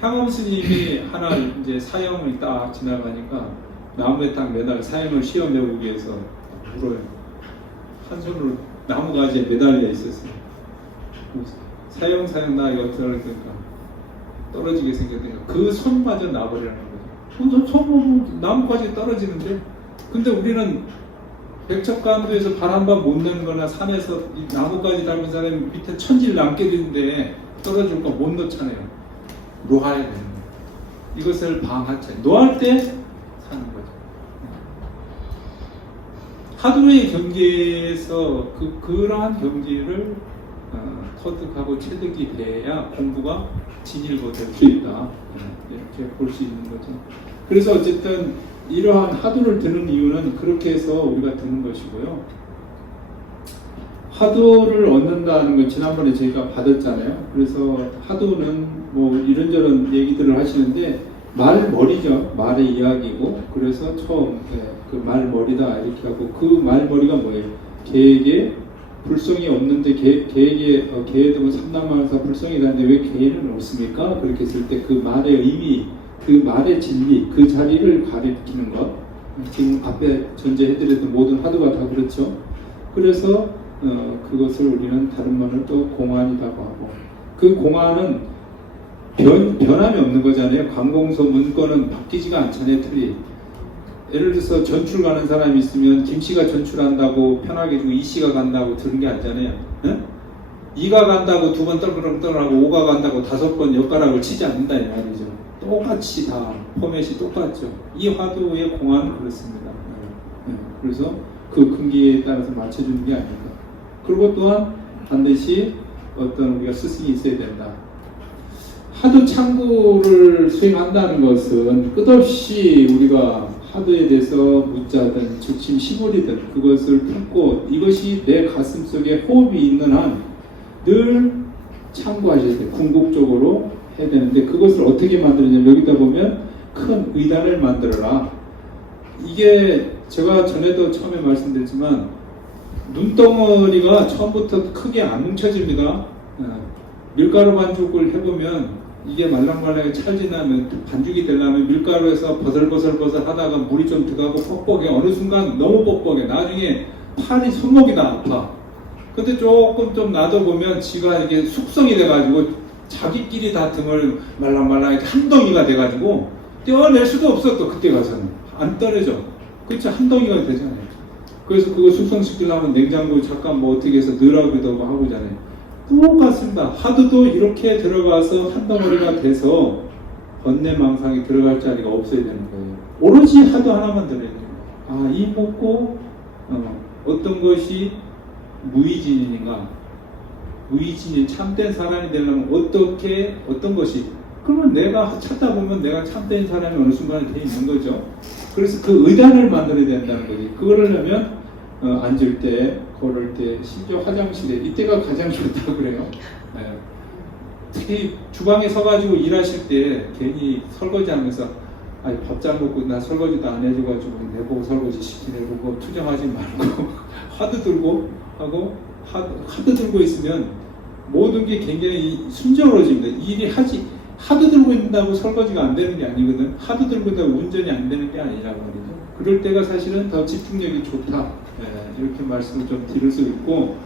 향엄 스님이 하나 이제 사형을 딱 지나가니까 나무에 딱 매달 사형을 시험 배우기 위해서 울어요. 한 손으로 나무 가지에 매달려 있었어요. 사형 나 이거 들어가니까 떨어지게 생겼으니까 그 손마저 놔버리라는 거죠. 손 나무 가지에 떨어지는데, 근데 우리는 백척간도에서 발 한 번 못 넣는 거나 산에서 이 나무까지 닮은 사람이 밑에 천지를 남게 되는데 떨어질 거 못 넣잖아요. 노하야 되는 거예요. 이것을 방하체. 노할 때 사는 거죠. 하도의 경계에서 그러한 경지를 터득하고 체득이 돼야 공부가 진일고 될 수 있다. 이렇게 볼 수 있는 거죠. 그래서 어쨌든 이러한 하도를 드는 이유는 그렇게 해서 우리가 드는 것이고요. 하도를 얻는다는 건 지난번에 저희가 받았잖아요. 그래서 하도는 뭐 이런저런 얘기들을 하시는데 말머리죠. 말의 이야기고, 그래서 처음 그 말머리다 이렇게 하고, 그 말머리가 뭐예요? 계에게 불성이 없는데 계에 되면 삼남만사 불성이 있는데 왜 계에는 없습니까? 그렇게 했을 때 그 말의 의미, 그 말의 진리, 그 자리를 가리키는 것. 지금 앞에 전제해드렸던 모든 하도가 다 그렇죠. 그래서 그것을 우리는 다른 말로 또 공안이라고 하고, 그 공안은 변함이 없는 거잖아요. 관공서 문건은 바뀌지가 않잖아요. 틀이. 예를 들어서 전출 가는 사람이 있으면 김씨가 전출한다고 편하게 주고 이씨가 간다고 들은 게 아니잖아요. 응? 이가 간다고 두 번 떨그렁떨그렁하고 오가 간다고 5번 엿가락을 치지 않는다 이 말이죠. 똑같이 다 포맷이 똑같죠. 이 화두의 공안은 그렇습니다. 그래서 그 근기에 따라서 맞춰주는 게 아닙니다. 그리고 또한 반드시 어떤 우리가 스승이 있어야 된다. 하도 창구를 수행한다는 것은 끝없이 우리가 하도에 대해서 묻자든 즉심 시골이든 그것을 품고 이것이 내 가슴 속에 호흡이 있는 한 늘 참고하셔야 돼요. 궁극적으로 해야 되는데 그것을 어떻게 만들느냐 여기다 보면 큰 의단을 만들어라. 이게 제가 전에도 처음에 말씀드렸지만 눈덩어리가 처음부터 크게 안 뭉쳐집니다. 밀가루 반죽을 해보면 이게 말랑말랑하게 찰지나면 반죽이 되려면 밀가루에서 버설버설 하다가 물이 좀 들어가고 뻑뻑해. 어느 순간 너무 뻑뻑해. 나중에 팔이 손목이 다 아파. 근데 조금 좀 놔둬보면 지가 이게 숙성이 돼가지고 자기끼리 다 등을 말랑말랑하게 한 덩이가 돼가지고 떼어낼 수도 없어. 또 그때 가서는 안 떨어져. 그렇죠? 한 덩이가 되잖아요. 그래서 그거 숙성시키려면 냉장고 잠깐 뭐 어떻게 해서 넣으라고도 하고 하잖아요. 똑같습니다. 하드도 이렇게 들어가서 한 덩어리가 돼서 번뇌망상이 들어갈 자리가 없어야 되는 거예요. 오로지 하드 하나만 들어있는 거예요. 이 먹고 어떤 것이 무의진인가? 무의진이 참된 사람이 되려면 어떤 것이 그러면 내가 찾다 보면 내가 참된 사람이 어느 순간에 돼 있는 거죠. 그래서 그 의단을 만들어야 된다는 거지. 그걸 하려면 앉을 때, 걸을 때, 심지어 화장실에 이때가 가장 좋다고 그래요. 특히 주방에 서가지고 일하실 때 괜히 설거지하면서 밥잘 먹고 나 설거지도 안 해줘가지고 내보고 설거지 시키네 보고 투정하지 말고 하드 들고 하고 하드 들고 있으면 모든 게 굉장히 순조로워집니다. 일이 하드 들고 있는다고 설거지가 안 되는 게 아니거든. 하드 들고 있다고 운전이 안 되는 게 아니라고 말이죠. 그럴 때가 사실은 더 집중력이 좋다. 이렇게 말씀을 좀 드릴 수 있고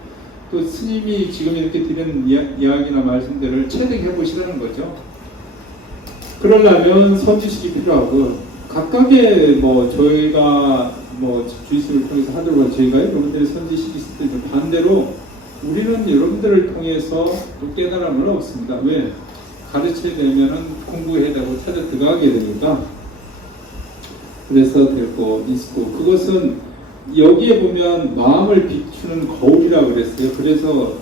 또 스님이 지금 이렇게 드리는 이야기나 말씀들을 체득해 보시라는 거죠. 그러려면 선지식이 필요하고 각각의 뭐 저희가 뭐 주의식을 통해서 하도록 하고 저희가 여러분들의 선지식이 있을 때 좀 반대로 우리는 여러분들을 통해서 또 깨달음을 얻습니다. 왜? 가르쳐야 되면은 공부해야 되고 찾아 들어가게 되니까 그래서 되고 있고 그것은 여기에 보면 마음을 비추는 거울이라고 그랬어요. 그래서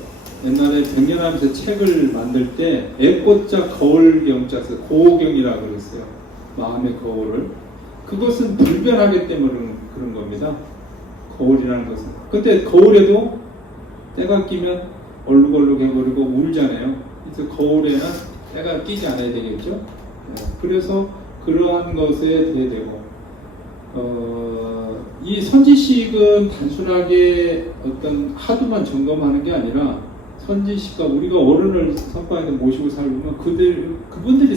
옛날에 백년하면서 책을 만들 때 애꽃자 거울경자 써 고경이라고 그랬어요. 마음의 거울을. 그것은 불변하기 때문에 그런 겁니다. 거울이라는 것은. 근데 거울에도 때가 끼면 얼룩얼룩해버리고 울잖아요. 그래서 거울에는 때가 끼지 않아야 되겠죠. 그래서 그러한 것에 대해되고 이 선지식은 단순하게 어떤 하도만 점검하는 게 아니라 선지식과 우리가 어른을 선방에 모시고 살면 그분들이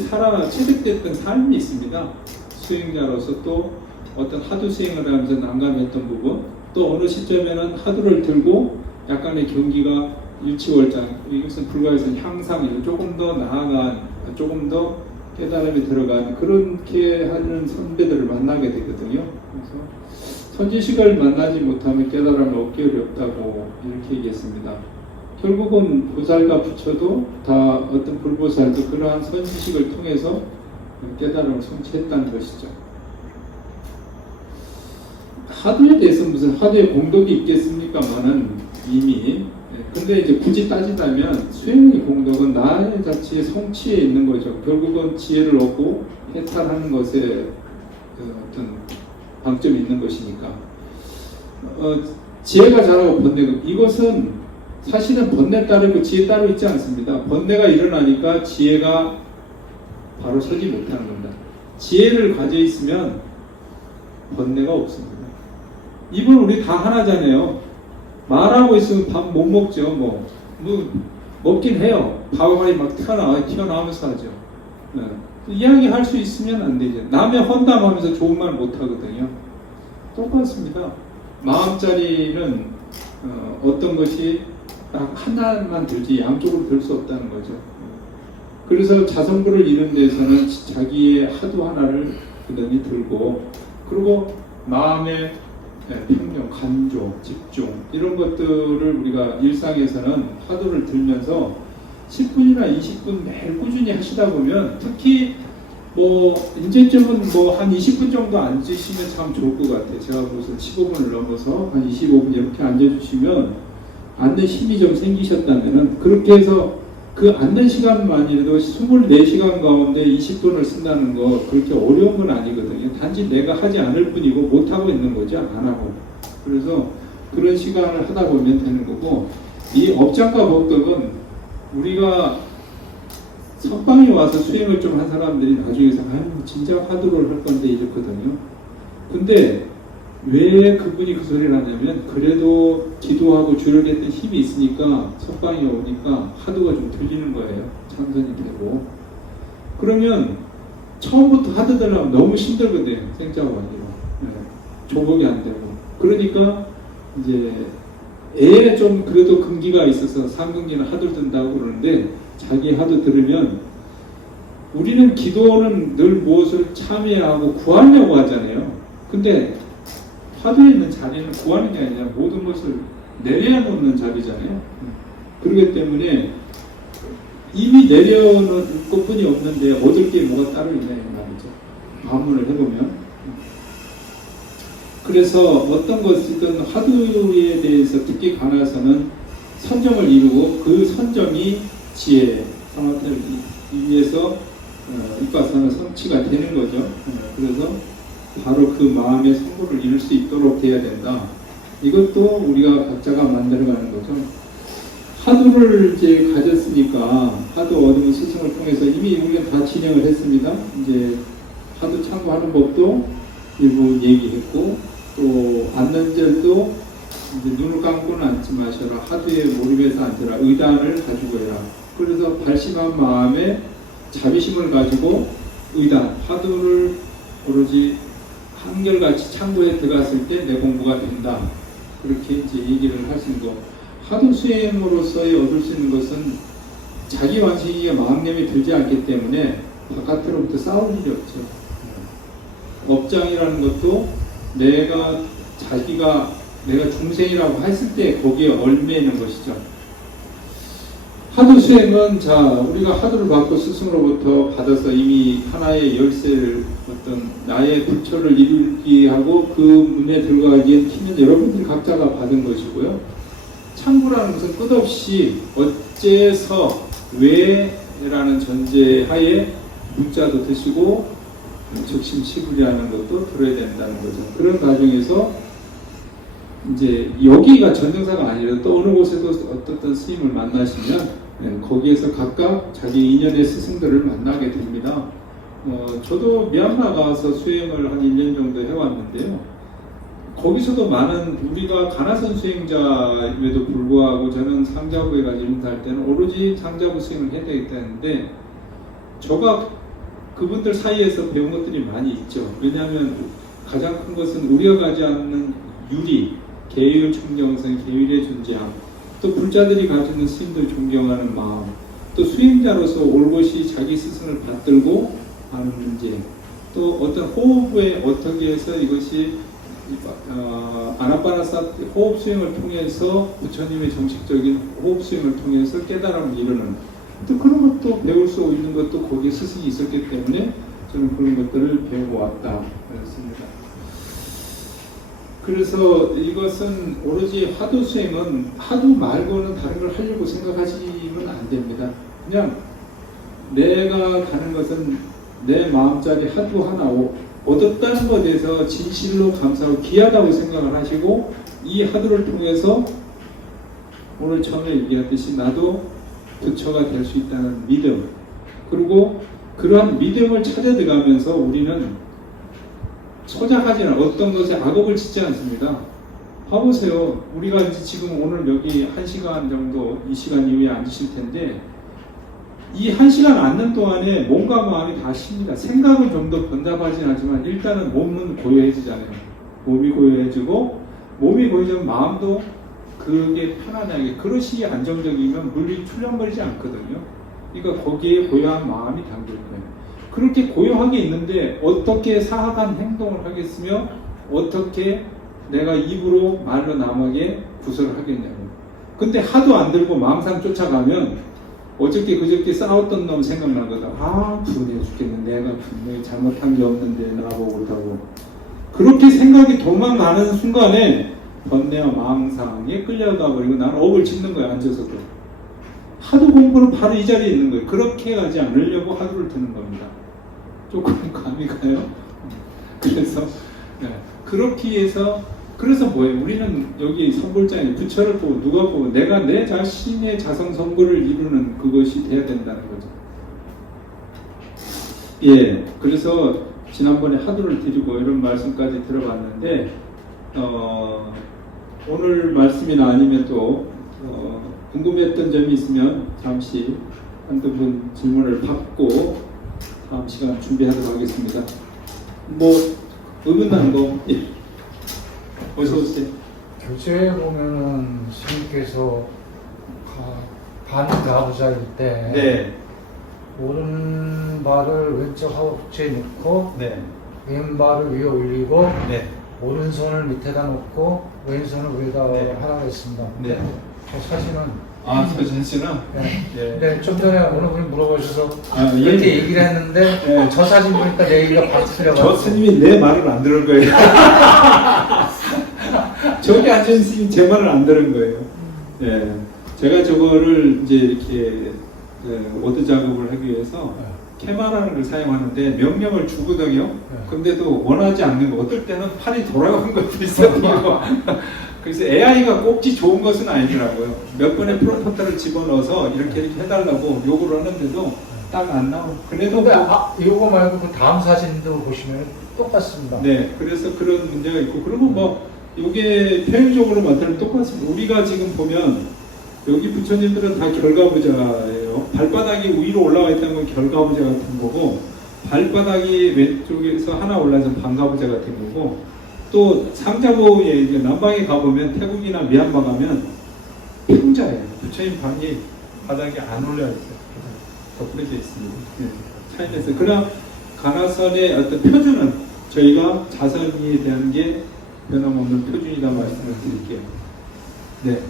체득됐던 삶이 있습니다. 수행자로서 또 어떤 하도 수행을 하면서 난감했던 부분 또 어느 시점에는 하도를 들고 약간의 경기가 일치월장 이것은 불가에서 향상 조금 더 나아간 조금 더 깨달음이 들어간 그렇게 하는 선배들을 만나게 되거든요. 그래서 선지식을 만나지 못하면 깨달음을 얻기 어렵다고 이렇게 얘기했습니다. 결국은 보살과 부처도 다 어떤 불보살도 그러한 선지식을 통해서 깨달음을 성취했다는 것이죠. 하도에 대해서 무슨 하도에 공덕이 있겠습니까만은 이미 근데 이제 굳이 따지자면 수행의 공덕은 나의 자체의 성취에 있는 거죠. 결국은 지혜를 얻고 해탈하는 것에 어떤 방점이 있는 것이니까 지혜가 잘하고 번뇌가 이것은 사실은 번뇌 따르고 지혜 따로 있지 않습니다. 번뇌가 일어나니까 지혜가 바로 서지 못하는 겁니다. 지혜를 가져 있으면 번뇌가 없습니다. 입은 우리 다 하나잖아요. 말하고 있으면 밥 못 먹죠. 뭐 먹긴 해요. 밥알이 막 튀어나오면서 하죠. 이야기할 수 있으면 안 되죠. 남의 헌담하면서 좋은 말 못 하거든요. 똑같습니다. 마음자리는 어떤 것이 딱 하나만 들지 양쪽으로 들 수 없다는 거죠. 그래서 자성부를 이룬 데에서는 자기의 하도 하나를 그다음에 들고 그리고 마음의 평정, 간조, 집중 이런 것들을 우리가 일상에서는 하도를 들면서 10분이나 20분 매일 꾸준히 하시다 보면 특히 뭐 이제쯤은 뭐 한 20분 정도 앉으시면 참 좋을 것 같아요. 제가 무슨 15분을 넘어서 한 25분 이렇게 앉아주시면 앉는 힘이 좀 생기셨다면은 그렇게 해서 그 앉는 시간만이라도 24시간 가운데 20분을 쓴다는 거 그렇게 어려운 건 아니거든요. 단지 내가 하지 않을 뿐이고 못하고 있는 거죠. 안 하고. 그래서 그런 시간을 하다 보면 되는 거고 이 업장과 법덕은 우리가 선방에 와서 수행을 좀 한 사람들이 나중에서 아유 진짜 화두를 할 건데 이랬거든요. 근데 왜 그분이 그 소리를 하냐면 그래도 기도하고 주력했던 힘이 있으니까 선방에 오니까 화두가 좀 들리는 거예요. 참선이 되고. 그러면 처음부터 화두 들려면 너무 힘들거든요. 생자가 아니라. 조복이 안 되고. 그러니까 이제 애에 좀 그래도 금기가 있어서 상근기는 하도 든다고 그러는데 자기 하도 들으면 우리는 기도는 늘 무엇을 참여하고 구하려고 하잖아요. 근데 화두에 있는 자리는 구하는 게 아니라 모든 것을 내려놓는 자리잖아요. 그렇기 때문에 이미 내려놓을 것뿐이 없는데 얻을 게 뭐가 따로 있냐 이 말이죠. 반문을 해보면. 그래서 어떤 것이든 화두에 대해서 듣기 관해서는 선정을 이루고 그 선정이 지혜, 사마타를 위해서 입가사는 성취가 되는 거죠. 그래서 바로 그 마음의 성부를 이룰 수 있도록 돼야 된다. 이것도 우리가 각자가 만들어가는 거죠. 화두를 이제 가졌으니까 하도 얻은 스승을 통해서 이미 우리가 다 진행을 했습니다. 이제 화두 참고하는 법도 일부 얘기했고 또 앉는절도 이제 눈을 감고는 앉지 마셔라. 하두에 몰입해서 앉으라. 의단을 가지고 해라. 그래서 발심한 마음에 자비심을 가지고 의단, 화두를 오로지 한결같이 참고에 들어갔을 때 내 공부가 된다. 그렇게 이제 얘기를 하신 거. 화두 수행으로서의 얻을 수 있는 것은 자기 완성이가 마음념이 들지 않기 때문에 바깥으로부터 싸울 일이 없죠. 업장이라는 것도 내가 중생이라고 했을 때 거기에 얽매이는 것이죠. 하두 수행은 자 우리가 하두를 받고 스승으로부터 받아서 이미 하나의 열쇠를 어떤 나의 부처를 이루기 하고 그 문에 들어가기엔 힘은 여러분들이 각자가 받은 것이고요. 참고라는 것은 끝없이 어째서 왜라는 전제하에 문자도 드시고 적심치부리하는 것도 들어야 된다는 거죠. 그런 과정에서 이제 여기가 전정사가 아니라 또 어느 곳에도 어떤 스님을 만나시면 거기에서 각각 자기 인연의 스승들을 만나게 됩니다. 저도 미얀마 가서 수행을 한 1년 정도 해왔는데요. 거기서도 많은 우리가 가나선 수행자임에도 불구하고 저는 상자부에 가서 인사할 때는 오로지 상자부 수행을 해야 되겠다는데 저가 그분들 사이에서 배운 것들이 많이 있죠. 왜냐하면 가장 큰 것은 우리가 가지 않는 유리, 계율 충정성, 계율의 존재함, 또 불자들이 가지는 스님들 존경하는 마음, 또 수행자로서 올곧이 자기 스승을 받들고 하는 문제, 또 어떤 호흡에 어떻게 해서 이것이 아나파나사티 호흡 수행을 통해서 부처님의 정식적인 호흡 수행을 통해서 깨달음을 이루는 또 그런 것도 배울 수 있는 것도 거기에 스승이 있었기 때문에 저는 그런 것들을 배워왔다 그렇습니다. 그래서 이것은 오로지 화두 수행은 화두 말고는 다른 걸 하려고 생각하시면 안 됩니다. 그냥 내가 가는 것은 내 마음짜리 화두 하나 얻었다는 것에 대해서 진실로 감사하고 귀하다고 생각을 하시고 이 화두를 통해서 오늘 처음에 얘기했듯이 나도 부처가 될 수 있다는 믿음, 그리고 그러한 믿음을 찾아 들어가면서 우리는 소작하지 않아 어떤 것에 악업을 짓지 않습니다. 봐보세요. 우리가 이제 지금 오늘 여기 1시간 정도 이 시간 이후에 앉으실 텐데 이 1시간 앉는 동안에 몸과 마음이 다 쉽니다. 생각은 좀 더 번잡하진 않지만 일단은 몸은 고요해지잖아요. 몸이 고요해지고 몸이 고요해지면 마음도 그게 편안하게 그릇이 안정적이면 물이 출렁거리지 않거든요. 그러니까 거기에 고요한 마음이 담길 거예요. 그렇게 고요하게 있는데 어떻게 사악한 행동을 하겠으며 어떻게 내가 입으로 말로 남에게 구설을 하겠냐고. 근데 하도 안 들고 망상 쫓아가면 어저께 그저께 싸웠던 놈 생각나거든. 아 분해 죽겠네. 내가 분명히 잘못한 게 없는데 나보고 그렇다고. 그렇게 생각이 도망가는 순간에 번뇌와 망상에 끌려가 버리고 나는 업을 짓는 거야. 앉아서도. 하도 공부는 바로 이 자리에 있는 거예요. 그렇게 가지 않으려고 하두를 드는 겁니다. 조금 감이 가요? 그래서 그렇게 해서 그래서 뭐예요? 우리는 여기 선불장에 부처를 보고 누가 보고 내가 내 자신의 자성 선불을 이루는 그것이 돼야 된다는 거죠. 예, 그래서 지난번에 하두를 드리고 이런 말씀까지 들어봤는데 오늘 말씀이나 아니면 또 궁금했던 점이 있으면 잠시 한두 분 질문을 받고 다음 시간 준비하도록 하겠습니다. 뭐 의문난 거 예. 어서 오세요. 교재에 보면은 스님께서 반가부자일 때 네, 오른발을 왼쪽 허벅지에 놓고 네, 왼발을 위에 올리고 네, 오른손을 밑에다 놓고 왼손을 위에다 네. 하라고 했습니다. 네. 저 사진은 서진 씨는 네. 예. 네, 좀 전에 어느 분이 물어보셔서 아, 예. 이렇게 얘기를 했는데 예. 저 사진 보니까 내 얘기가 바로 저 틀려가지고 스님이 내 말을 안 들은 거예요. 저기 앉은 스님이 제 말을 안 들은 거예요. 예. 제가 저거를 이제 이렇게 워드 작업을 하기 위해서 캐마라는 걸 사용하는데 명령을 주거든요. 근데도 원하지 않는 거, 어떨 때는 팔이 돌아간 것도 있어요. 그래서 AI가 꼭지 좋은 것은 아니더라고요. 몇 번의 프롬프트를 집어넣어서 이렇게 해달라고 요구를 하는데도 딱 안 나오고. 그래도 근데 뭐 이거 말고 그 다음 사진도 보시면 똑같습니다. 네, 그래서 그런 문제가 있고, 그리고 뭐, 이게 표현적으로 맡으면 똑같습니다. 우리가 지금 보면, 여기 부처님들은 다 결과부자예요. 발바닥이 위로 올라와 있다는 건 결과부자 같은 거고, 발바닥이 왼쪽에서 하나 올라서 반가부자 같은 거고, 또 상자보에 이제 남방에 가보면, 태국이나 미얀마 가면, 평자예요. 부처님 방이 바닥에 안 올려 있어요. 덮여져 있습니다. 네, 차이에서. 그러나, 가나선의 어떤 표준은 저희가 자선에 대한 게 변함없는 표준이다 말씀을 드릴게요. 네,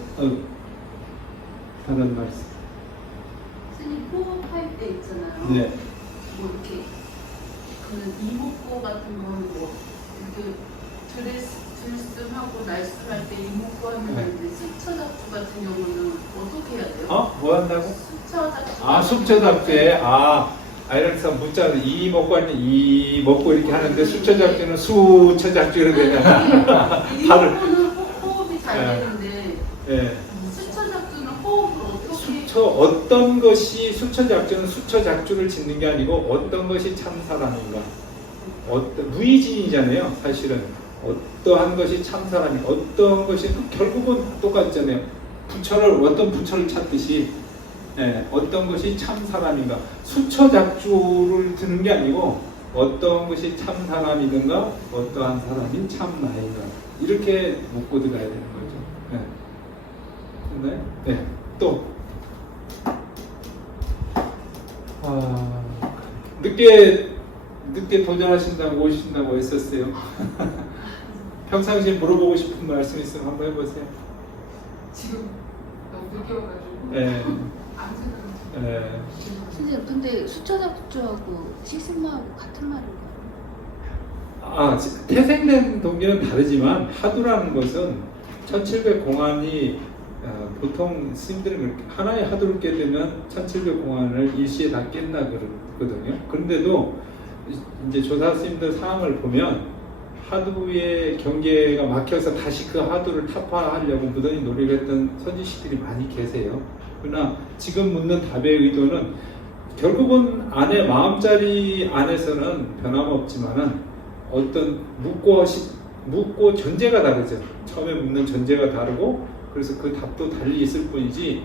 다른 말씀. 스님 호흡할 때 있잖아요. 네, 뭐 이렇게 그 이목구 같은 거는 뭐 이렇게 들숨하고 날숨할 때 이목구 하면 네. 이제 수처작주 같은 경우는 어떻게 해야 돼요? 뭐 한다고? 수처작주. 수처잡주에, 아이락사 문자로 이 먹고 아니 이 먹고 이렇게 하는데 수처잡주는 수처잡주 이렇게 되잖아. 이목구는 호흡이 잘 네. 되는데 예. 수처작주는 호흡을 어떻게? 어떤 것이 수처작주는 수처작주를 짓는 게 아니고 어떤 것이 참사람인가. 무의진이잖아요, 사실은. 어떠한 것이 참사람인가. 어떤 것이 결국은 똑같잖아요. 어떤 부처를 찾듯이 어떤 것이 참 사람인가. 수처작주를 드는 게 아니고 어떤 것이 참 사람이든가 어떠한 사람이 참 나인가. 이렇게 묻고 들어가야 되는 거죠. 됐나요? 네. 또 늦게 도전하신다고 오신다고 했었어요. 평상시에 물어보고 싶은 말씀 있으면 한번 해보세요. 지금 너무 늦게와가지고. 네. 안 생각나요. 네. 선생님, 근데 수처작주하고 시스마하고 같은 말인가요? 태생된 동기는 다르지만 하두라는 것은 1700공안이 보통 스님들은 그렇게 하나의 하두를 깨 되면 1700공안을 일시에 다 깬다 그러거든요. 그런데도 이제 조사 스님들 상황을 보면 하두의 경계가 막혀서 다시 그 하두를 타파하려고 무던히 노력했던 선지식들이 많이 계세요. 그러나 지금 묻는 답의 의도는 결국은 안에 마음자리 안에서는 변함없지만은 어떤 묻고 전제가 다르죠. 처음에 묻는 전제가 다르고 그래서 그 답도 달리 있을 뿐이지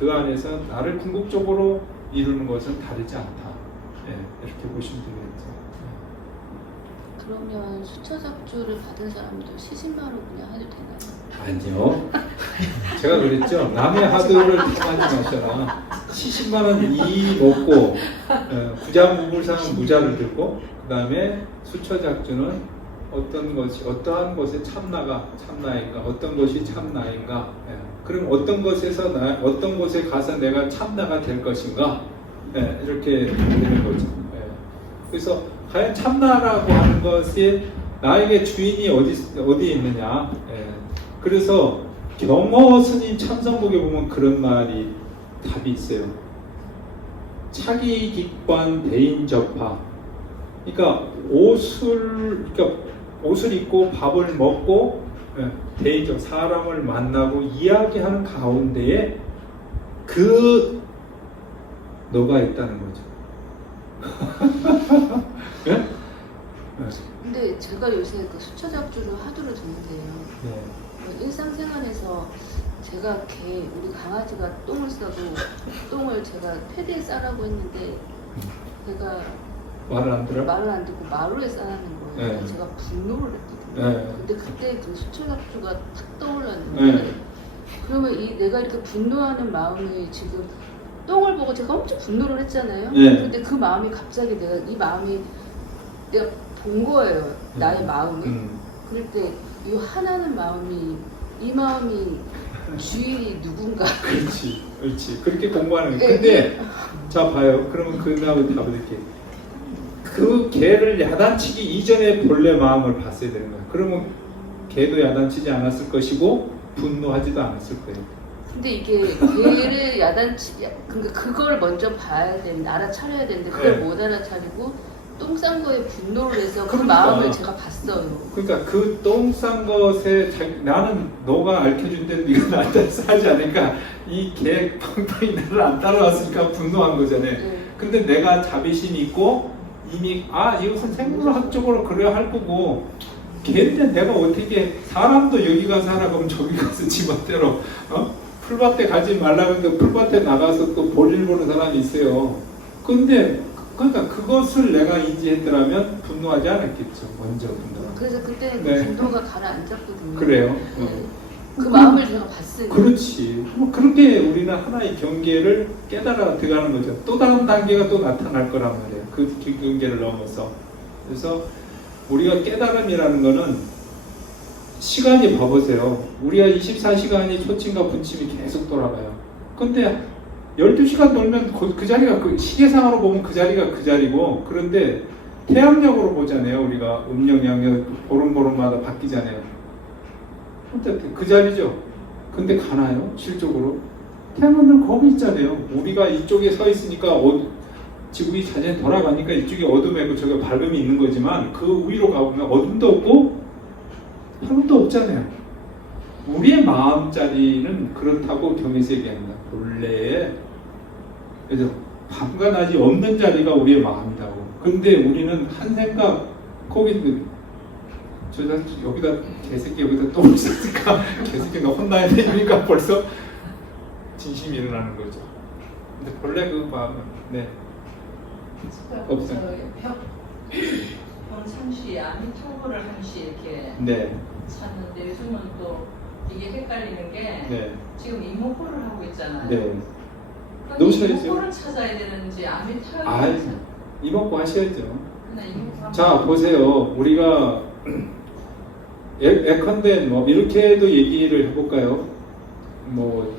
그 안에서 나를 궁극적으로 이루는 것은 다르지 않다. 이렇게 보시면 되겠죠. 그러면 수처작주를 받은 사람도 시스마로 그냥 해도 되나요? 아니요. 제가 그랬죠. 남의 하두를 탐하지 마셔라. 70만 원 이 먹고 구자무불상은 무자를 들고 그 다음에 수처작주는 어떠한 것에 참나인가, 어떤 것이 참나인가. 그럼 어떤 곳에 가서 내가 참나가 될 것인가. 이렇게 되는 거죠. 그래서 과연 참나라고 하는 것이 나에게 주인이 어디에 있느냐. 그래서 경어 스님 참선복에 보면 그런 말이 답이 있어요. 차기기관 대인접하. 그러니까 옷을 입고 밥을 먹고 대인접 사람을 만나고 이야기하는 가운데에 너가 있다는 거죠. 제가 요새 그 수초 잡주를 하도록 듣는데요. 네. 일상생활에서 제가 우리 강아지가 똥을 싸고 똥을 제가 패드에 싸라고 했는데 걔가 말을 안 들어? 말을 안 듣고 마루에 싸라는 거예요. 네. 그래서 제가 분노를 했거든요. 네. 근데 그때 그 수초 잡주가 탁 떠올랐는데 네. 그러면 내가 이렇게 분노하는 마음이 지금 똥을 보고 제가 엄청 분노를 했잖아요. 네. 근데 그 마음이 갑자기 이 마음이 내가 본 거예요. 나의 마음을. 그럴 때 이 하나는 마음이 이 마음이 주인이 누군가. 그렇지, 그렇지. 그렇게 공부하는 네. 거예요. 근데 자 봐요. 그러면 그 다음에 답을 드릴게요. 그 개를 야단치기 이전에 본래 마음을 봤어야 되는 거예요. 그러면 개도 야단치지 않았을 것이고 분노하지도 않았을 거예요. 근데 이게 걔를 그러니까 그걸 먼저 봐야 되는데 알아차려야 되는데 그걸 네. 못 알아차리고 똥 싼 거에 분노를 해서 그 그러니까. 마음을 제가 봤어요. 그러니까 그 똥 싼 것에 나는 너가 알려준 데 네가 나한테 싸지 않으니까 이 개 펑펑이 나를 안 따라왔으니까 분노한 거잖아요. 네. 근데 내가 자비심이 있고 이미 이것은 생물학적으로 그래야 할 거고 걔인데 내가 어떻게 사람도 여기 가서 하라 그러면 저기 가서 지멋대로 풀밭에 가지 말라고 했는데 풀밭에 나가서 또 볼일 보는 사람이 있어요. 근데 그러니까 그것을 내가 인지했더라면 분노하지 않았겠죠. 먼저 분노하고. 그래서 그때는 네. 그 분노가 가라앉았거든요. 그래요. 네. 그 마음을 제가 봤으니까. 그렇지. 뭐 그렇게 우리는 하나의 경계를 깨달아 들어가는 거죠. 또 다른 단계가 또 나타날 거란 말이에요. 그 경계를 넘어서. 그래서 우리가 깨달음이라는 거는 시간이 봐보세요. 우리가 24시간이 초침과 분침이 계속 돌아가요. 근데 12시간 돌면 그 자리가 시계상으로 보면 그 자리가 그 자리고 그런데 태양력으로 보잖아요. 우리가 음력, 양력 보름보름마다 바뀌잖아요. 근데 그 자리죠. 근데 가나요? 실적으로? 태양은 늘 거기 있잖아요. 우리가 이쪽에 서 있으니까 지구이 자전히 돌아가니까 이쪽에 어둠에 저게 밝음이 있는 거지만 그 위로 가보면 어둠도 없고 밝음도 없잖아요. 우리의 마음자리는 그렇다고 경에서 얘기합니다. 본래에 그래서 밤과 낮이 없는 자리가 우리의 마음이라고. 근데 우리는 한 생각 거기 여기다 개새끼 여기다 똥을 쌌으니까 개새끼가 혼나야 되니까 벌써 진심이 일어나는 거죠. 근데 본래 그 마음은 없어요. 평상시에 아미타불을 한시 이렇게 네. 찾는데 요즘은 또 이게 헷갈리는 게 지금 이목구를 하고 있잖아요. 네. 근데 놓으셔야죠. 이목구를 찾아야 되는지 아미타불을 이먹고 하셔야죠. 그냥 이목구 자 보세요. 우리가 예컨대 뭐 이렇게도 얘기를 해볼까요? 뭐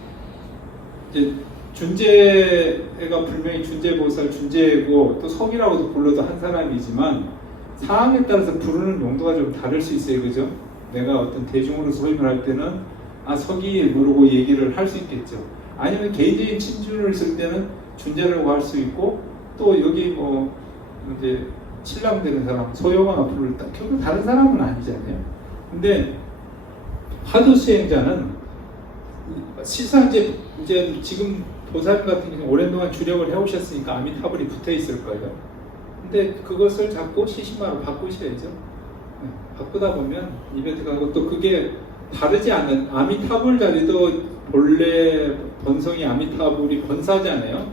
이제 준재가 분명히 준재보살 준재고 또 석이라고도 불러도 한 사람이지만 상황에 따라서 부르는 용도가 좀 다를 수 있어요. 그죠? 내가 어떤 대중으로 소임을 할 때는 석이 모르고 얘기를 할 수 있겠죠. 아니면 개인적인 친준을 쓸 때는 준재라고 할 수 있고 또 여기 뭐 이제 신랑 되는 사람 소요가 부를 때 결국 다른 사람은 아니잖아요. 근데 화두 수행자는 시상 이제 지금 보살님 같은 경우는 오랜 동안 주력을 해오셨으니까 아미타불이 붙어 있을 거예요. 근데 그것을 자꾸 시시마로 바꾸셔야죠. 바꾸다 보면 입에 들어가고 또 그게 다르지 않는 아미타불 자리도 본래 본성이 아미타불이 본사잖아요.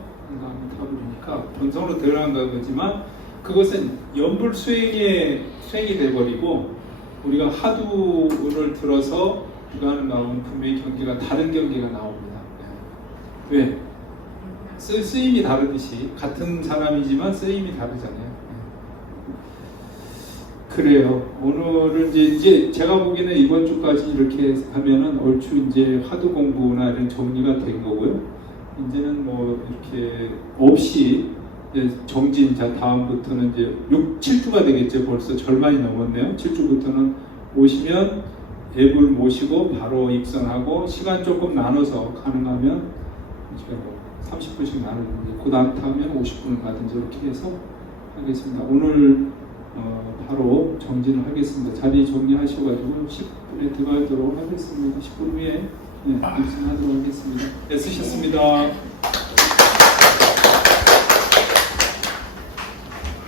아미타불이니까 본성으로 들어간 거지만 그것은 연불 수행이 돼버리고 우리가 하두를 들어서 들어가는 마음은 분명히 경계가 다른 경계가 나옵니다. 왜? 쓰임이 다르듯이 같은 사람이지만 쓰임이 다르잖아요. 그래요. 오늘은 이제 제가 보기에는 이번 주까지 이렇게 하면은 얼추 이제 하두 공부나 이런 정리가 된 거고요. 이제는 뭐 이렇게 없이 이제 정진, 자 다음부터는 이제 7주가 되겠죠. 벌써 절반이 넘었네요. 7주부터는 오시면 앱을 모시고 바로 입선하고 시간 조금 나눠서 가능하면 지금 뭐 30분씩 나누는데 그 다음 타면 50분을 가든지 이렇게 해서 하겠습니다. 오늘 바로 정진을 하겠습니다. 자리 정리하셔가지고 10분에 들어가도록 하겠습니다. 10분 후에 입선하도록 하겠습니다. 네, 쓰셨습니다.